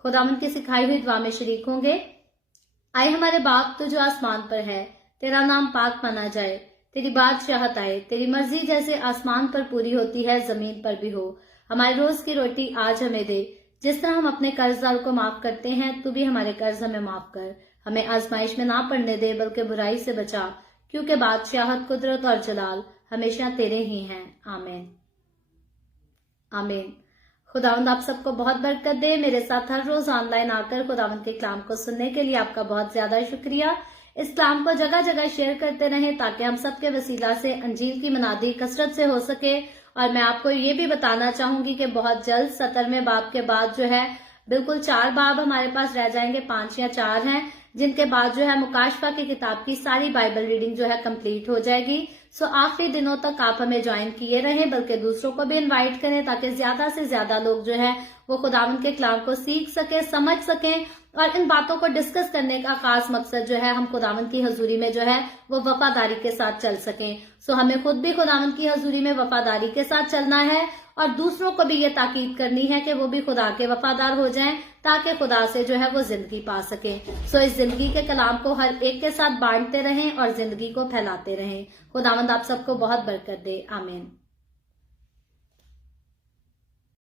खुदावंद की सिखाई हुई दुआ में शरीक होंगे। आए हमारे बाप, तू जो आसमान पर है, तेरा नाम पाक माना जाए, तेरी बादशाहत आए, तेरी मर्जी जैसे आसमान पर पूरी होती है जमीन पर भी हो। हमारे रोज की रोटी आज हमें दे। जिस तरह हम अपने कर्जदार को माफ करते हैं, तू भी हमारे कर्ज हमें माफ कर। हमें आजमाइश में ना पड़ने दे, बल्कि बुराई से बचा, क्योंकि बादशाहत, कुदरत और जलाल हमेशा तेरे ही हैं। आमीन आमीन। खुदावंद आप सबको बहुत बरकत दे। मेरे साथ हर रोज ऑनलाइन आकर खुदावंद के कलाम को सुनने के लिए आपका बहुत ज्यादा शुक्रिया। इस कलाम को जगह जगह शेयर करते रहें ताकि हम सबके वसीला से अंजील की मनादी कसरत से हो सके। और मैं आपको ये भी बताना चाहूंगी कि बहुत जल्द 17वें बाब के बाद जो है बिल्कुल 4 बाब हमारे पास रह जाएंगे, 5 या 4 हैं, जिनके बाद जो है मुकाशफा की किताब की सारी बाइबल रीडिंग जो है कंप्लीट हो जाएगी। सो आखिरी दिनों तक आप हमें ज्वाइन किए रहें, बल्कि दूसरों को भी इनवाइट करें ताकि ज्यादा से ज्यादा लोग जो है वो खुदावंद के कलाम को सीख सके, समझ सकें। और इन बातों को डिस्कस करने का खास मकसद जो है हम खुदावंद की हजूरी में जो है वो वफादारी के साथ चल सकें। सो हमें खुद भी खुदावंद की हजूरी में वफादारी के साथ चलना है और दूसरों को भी ये ताकीद करनी है कि वो भी खुदा के वफादार हो जाएं ताकि खुदा से जो है वो जिंदगी पा सके। सो इस जिंदगी के कलाम को हर एक के साथ बांटते रहें और जिंदगी को फैलाते रहें। खुदावंद आप सबको बहुत बरकत दे। आमीन।